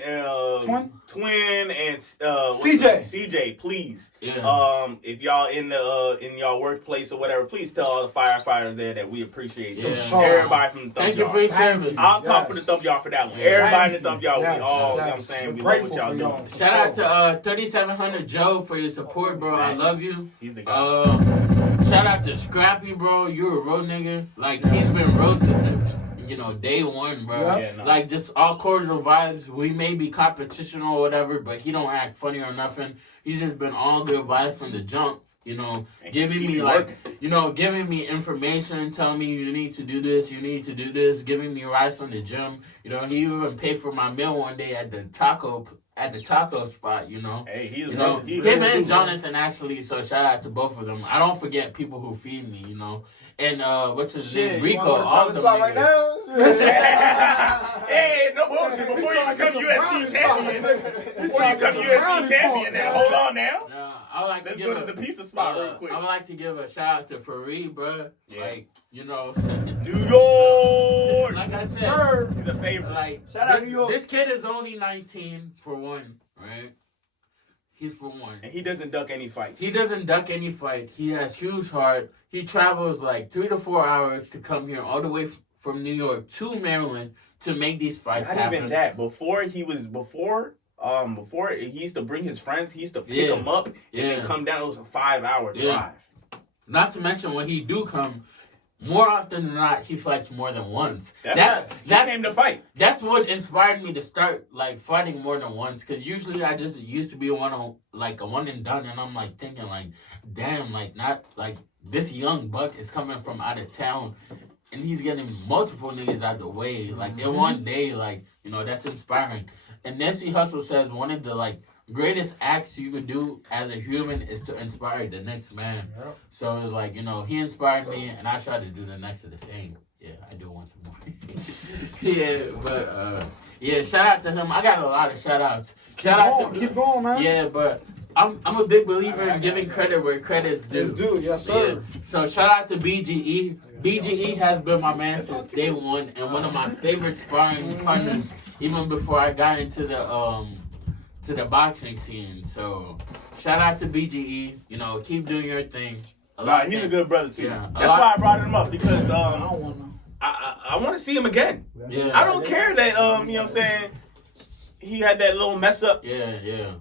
Twin and CJ, please. Yeah. If y'all in y'all workplace or whatever, please tell all the firefighters there that we appreciate you. Yeah. Sure. Everybody from the Thank Thump you Yard. for your service. I'll talk Yes. for the Thump Yard for that one. Yeah. Everybody in Thank the Thump you. Yard, Yes. we all, you know what I'm Yes. saying? We're We love what grateful y'all for doing. y'all. Shout out to 3700 Joe for your support, bro. I love you. He's the guy. Shout out to Scrappy, bro. You're a real nigga. Like, he's been roasted, day one, bro. Yeah. Yeah, no. Like, just all cordial vibes. We may be competition or whatever, but he don't act funny or nothing. He's just been all good vibes from the jump. And Giving he me be like, working. giving me information, telling me you need to do this, giving me rides from the gym. He even paid for my meal one day at the taco spot. Hey, he's Him and Jonathan actually. So shout out to both of them. I don't forget people who feed me. And what's his name? Rico. All of them. right now. Hey, no bullshit. Before you become UFC champion, now hold on now. I would like Let's to go give to the pizza spot real quick. I would like to give a shout out to Fareed, bro. Yeah. Like, New York. like I said, Sir. He's a favorite. like Shout out this, New York. this kid is only 19 for one, right? He's for one. And he doesn't duck any fight. He doesn't duck any fight. He has huge heart. He travels like 3 to 4 hours to come here all the way from New York to Maryland to make these fights Not happen. even that. Before he used to bring his friends, he used to pick them up and then come down. It was a 5-hour drive. Not to mention when he do come, more often than not, he fights more than once. That's came to fight. That's what inspired me to start like fighting more than once. Cause usually I just used to be a one and done, and I'm like thinking like, damn, like not like this young buck is coming from out of town, and he's getting multiple niggas out the way like in one day. Like that's inspiring. And Nipsey Hussle says one of the greatest acts you could do as a human is to inspire the next man. Yep. So it's like, he inspired me, and I try to do the next of the same. Yeah, I do want some more. Shout out to him. I got a lot of shout outs. Keep going, man. Yeah, but I'm a big believer in giving credit where credit's due. It's due, yes, sir. Yeah. So shout out to BGE. BGE has been my man since day one, and one of my favorite sparring partners, even before I got into the boxing scene. So shout out to BGE. Keep doing your thing. He's a good brother too. Yeah, that's why I brought him up because I don't want to. I want to see him again. Yeah. I don't care that you know what I'm saying, he had that little mess up. Yeah.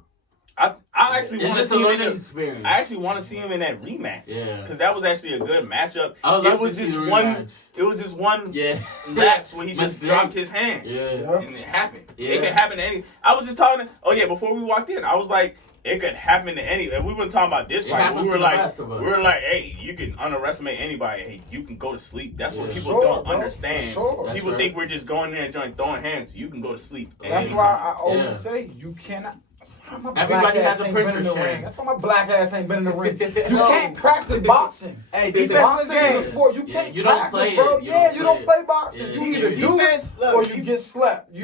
I actually It's want to just a see him learning experience. I actually want to see him in that rematch. Yeah. Because that was actually a good matchup. I would love It was to see just the one. rematch. It was just one Yeah. lapse where he just Mistake. dropped his hand. Yeah. And it happened. Yeah. It could happen to any. I was just talking. Before we walked in, I was like, it could happen to any. And we weren't talking about this It fight. happens We were to the like, best of us. hey, you can underestimate anybody. Hey, you can go to sleep. That's what Yeah. people Sure, don't bro. understand. For sure. That's People right. think we're just going in there and throwing hands. You can go to sleep. That's anytime. why I always Yeah. say you cannot. My Everybody black has ass a ain't been in printer's the ring. chance. That's why my black ass ain't been in the ring. You Yo. can't practice boxing. Hey, defense Boxing is a games. sport. You Yeah, can't you don't practice, play bro. it. You don't play boxing. Yeah, You it's either serious. do it Defense, look, or you get slept.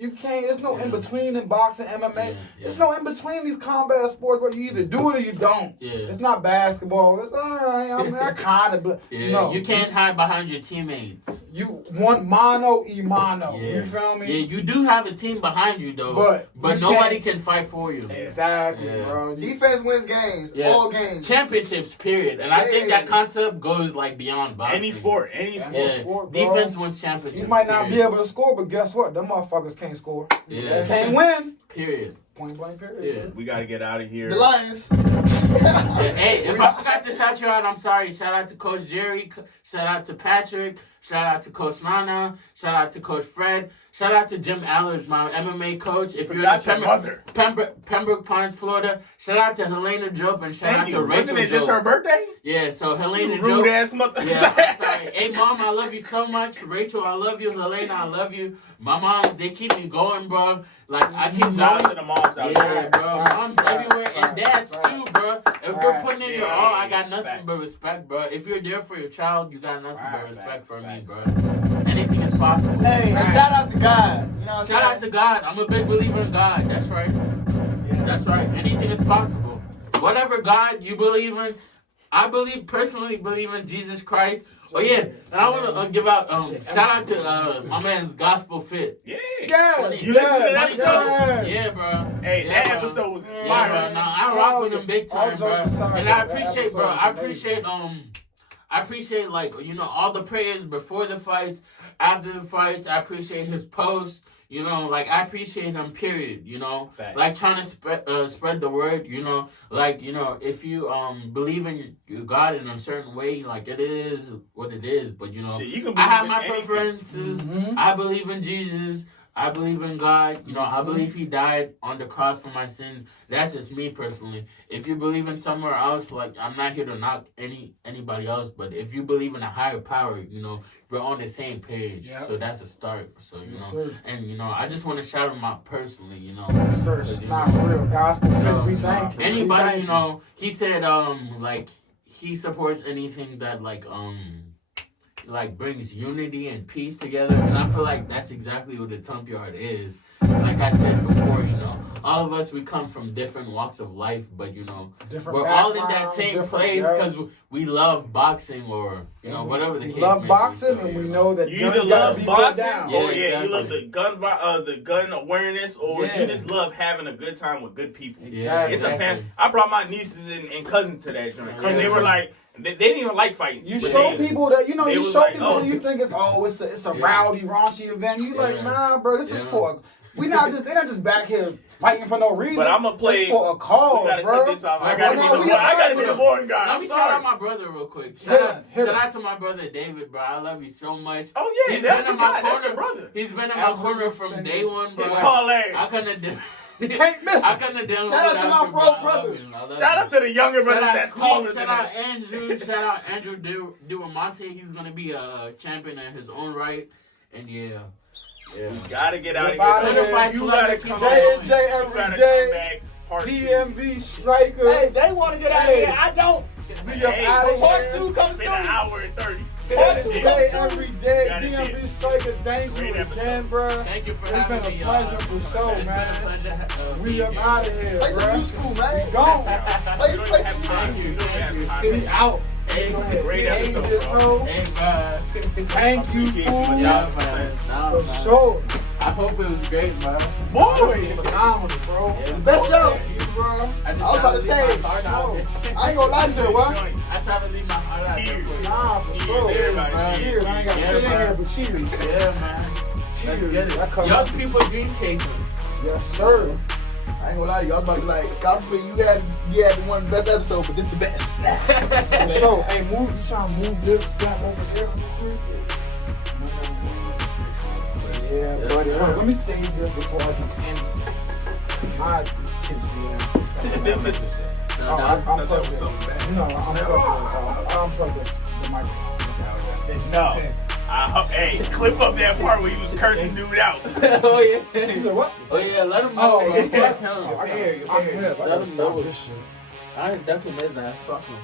You can't. There's no in Yeah. between in boxing, MMA. Yeah, There's yeah. no in between these combat sports, bro. You either do it or you don't. Yeah. It's not basketball. It's all right. I kind of, but Yeah. no. You can't hide behind your teammates. You want mano y mano. Yeah. You feel me? Yeah, you do have a team behind you though. But you nobody can't- can fight for you. Exactly, Yeah. bro. Defense wins games. Yeah. All games. Championships, period. And I think Yeah. that concept goes beyond boxing. Any sport. Yeah. Yeah. Sport, bro. Defense wins championships. You might not be period. able to score, but guess what? Them motherfuckers can't score. Yeah. They can't win. Period. Point blank period. Yeah. bro. We got to get out of here. The Lions. Yeah, hey, if I forgot to shout you out, I'm sorry. Shout out to Coach Jerry. Shout out to Patrick. Shout out to Coach Nana. Shout out to Coach Fred. Shout out to Jim Allers, my MMA coach. If you're Forgot in your mother. Pembroke Pines, Florida. Shout out to Helena Jope and shout out Thank to you. Rachel Wasn't it just Jope. her birthday? Yeah, so Helena You Jope. rude ass mother. Yeah, I'm sorry. Hey, Mom, I love you so much. Rachel, I love you. Helena, I love you. My moms, they keep me going, bro. Like, I keep Shout out driving. to the moms out Yeah, there. bro. Moms everywhere and dads too, bro. If you're putting in your all, I got nothing Facts. but respect, bro. If you're there for your child, you got nothing but Facts, respect from me, facts. bro. Anything is possible. Hey, and shout out to God. You know what I'm Shout out saying? to God. I'm a big believer in God. That's right. That's right. Anything is possible. Whatever God you believe in, I personally believe in Jesus Christ. Oh yeah, and I want to give out shout out to my man's Gospel Fit. Yeah. Yes, You listened to that yes, episode? yes. Yeah, bro. Hey, Yeah, that bro. episode was Yeah, inspiring. bro. Nah, I rock with him big All time, bro. jokes aside, And I that appreciate, episode bro. was I appreciate like all the prayers before the fights, after the fights. I appreciate his posts. Like I appreciate him. Period. Facts. Like trying to spread the word. Like if you believe in your God in a certain way, like it is what it is. But Shit, you can I have believe my in anything. preferences. Mhm. I believe in Jesus. I believe in God. I believe He died on the cross for my sins. That's just me personally. If you believe in somewhere else, like I'm not here to knock anybody else, but if you believe in a higher power, we're on the same page. Yep. So that's a start. So Yes, sir. and I just want to shout him out personally. Yes, sir. Because, Nah, for real. Gospel fit. We thank you. Anybody, We thank he said like he supports anything that like brings unity and peace together, and I feel like that's exactly what the Thump Yard is. Like I said before, all of us, we come from different walks of life, but Different we're all in that backgrounds, same different- place yeah. because we love boxing or whatever the we case love may be. boxing, So, and we know that You guns either gotta love be put boxing, down. or Yeah, you love exactly. the gun awareness, or Yeah. you just love having a good time with good people. Yeah, It's a exactly. I brought my nieces and cousins to that joint because Yeah. they were like, they didn't even like fighting. You but show they- people that they you was show like, people oh. you think it's a Yeah. rowdy, raunchy event. You like, Yeah. nah, bro, this is Yeah. for they're not just back here fighting for no reason. But I'ma play. It's for a cause, We gotta bro. cut this off. I Well, gotta no, be we the I gotta be gotta- the boring guy. Let I'm me shout sorry. out my brother real quick. Hit Shout him. out to my brother David, bro. I love you so much. Oh yeah, He's that's been the in my guy. That's corner. the brother. He's been in my corner from day one, bro. His tall legs. I couldn't do. You can't miss I it. couldn't have done Shout out to without my you, bro, I love brother. you. I love Shout you. out to the younger brother Shout that's out taller Cleve, than shout out us. Andrew, shout out Andrew Duamonte. He's gonna be a champion in his own right, and yeah. You gotta get out of Get out here. of Certified You gotta celebrity. come J&J back. every You gotta day. come back. Part two. DMV Striker. Hey, they want to get out of here. I don't. We Hey, up out of Part here. 2 comes It's soon. been an hour and 30. Part two J comes soon. every day. Gotta see DMV it. Striker, thank you Great episode. again, bro. Thank you for It's having been a me. pleasure for sure, It's been a man. pleasure. We being up here. out of here, Play some bro. new school, man. Gone. Play some Thank you, You don't have time. We out. Hey, Go ahead. Great Hey, episode, this bro. hoe. hey, bro. Thank you, Appreciate fool. you. Yeah, man. Nah, For man. sure. I hope it was great, man. Boy! Phenomenal, bro. Yeah. Best show. Thank you, bro. I just I was tried about to leave say, my heart out there. I ain't gonna lie to you, what? I try to leave my heart out there. Cheers. for you. Nah, for sure. Cheers, everybody. Cheers. I ain't got Yeah, shit in man. here, but cheers. Yeah, man. Let's Cheers. get That it. comes Young up. people dream chasing. Yes, sir. I ain't gonna lie to you. I was about to be like, Gospel, you had one of the best episodes, but this the best. So, hey, you trying to move this back over there? Yeah, Yes, buddy. sir. Hold on, let me save this before I can end my tipsy ass. No, I'm That plugged was in. something bad. No, I'm plugged in the microphone. No. Hey, clip up that part where he was cursing dude out. Oh yeah. You said what? Oh yeah. Let him know. Oh, bro. yeah. Fuck him. I can hear you. I Let him gotta know. stop this shit. I ain't ducking his ass. Fuck him.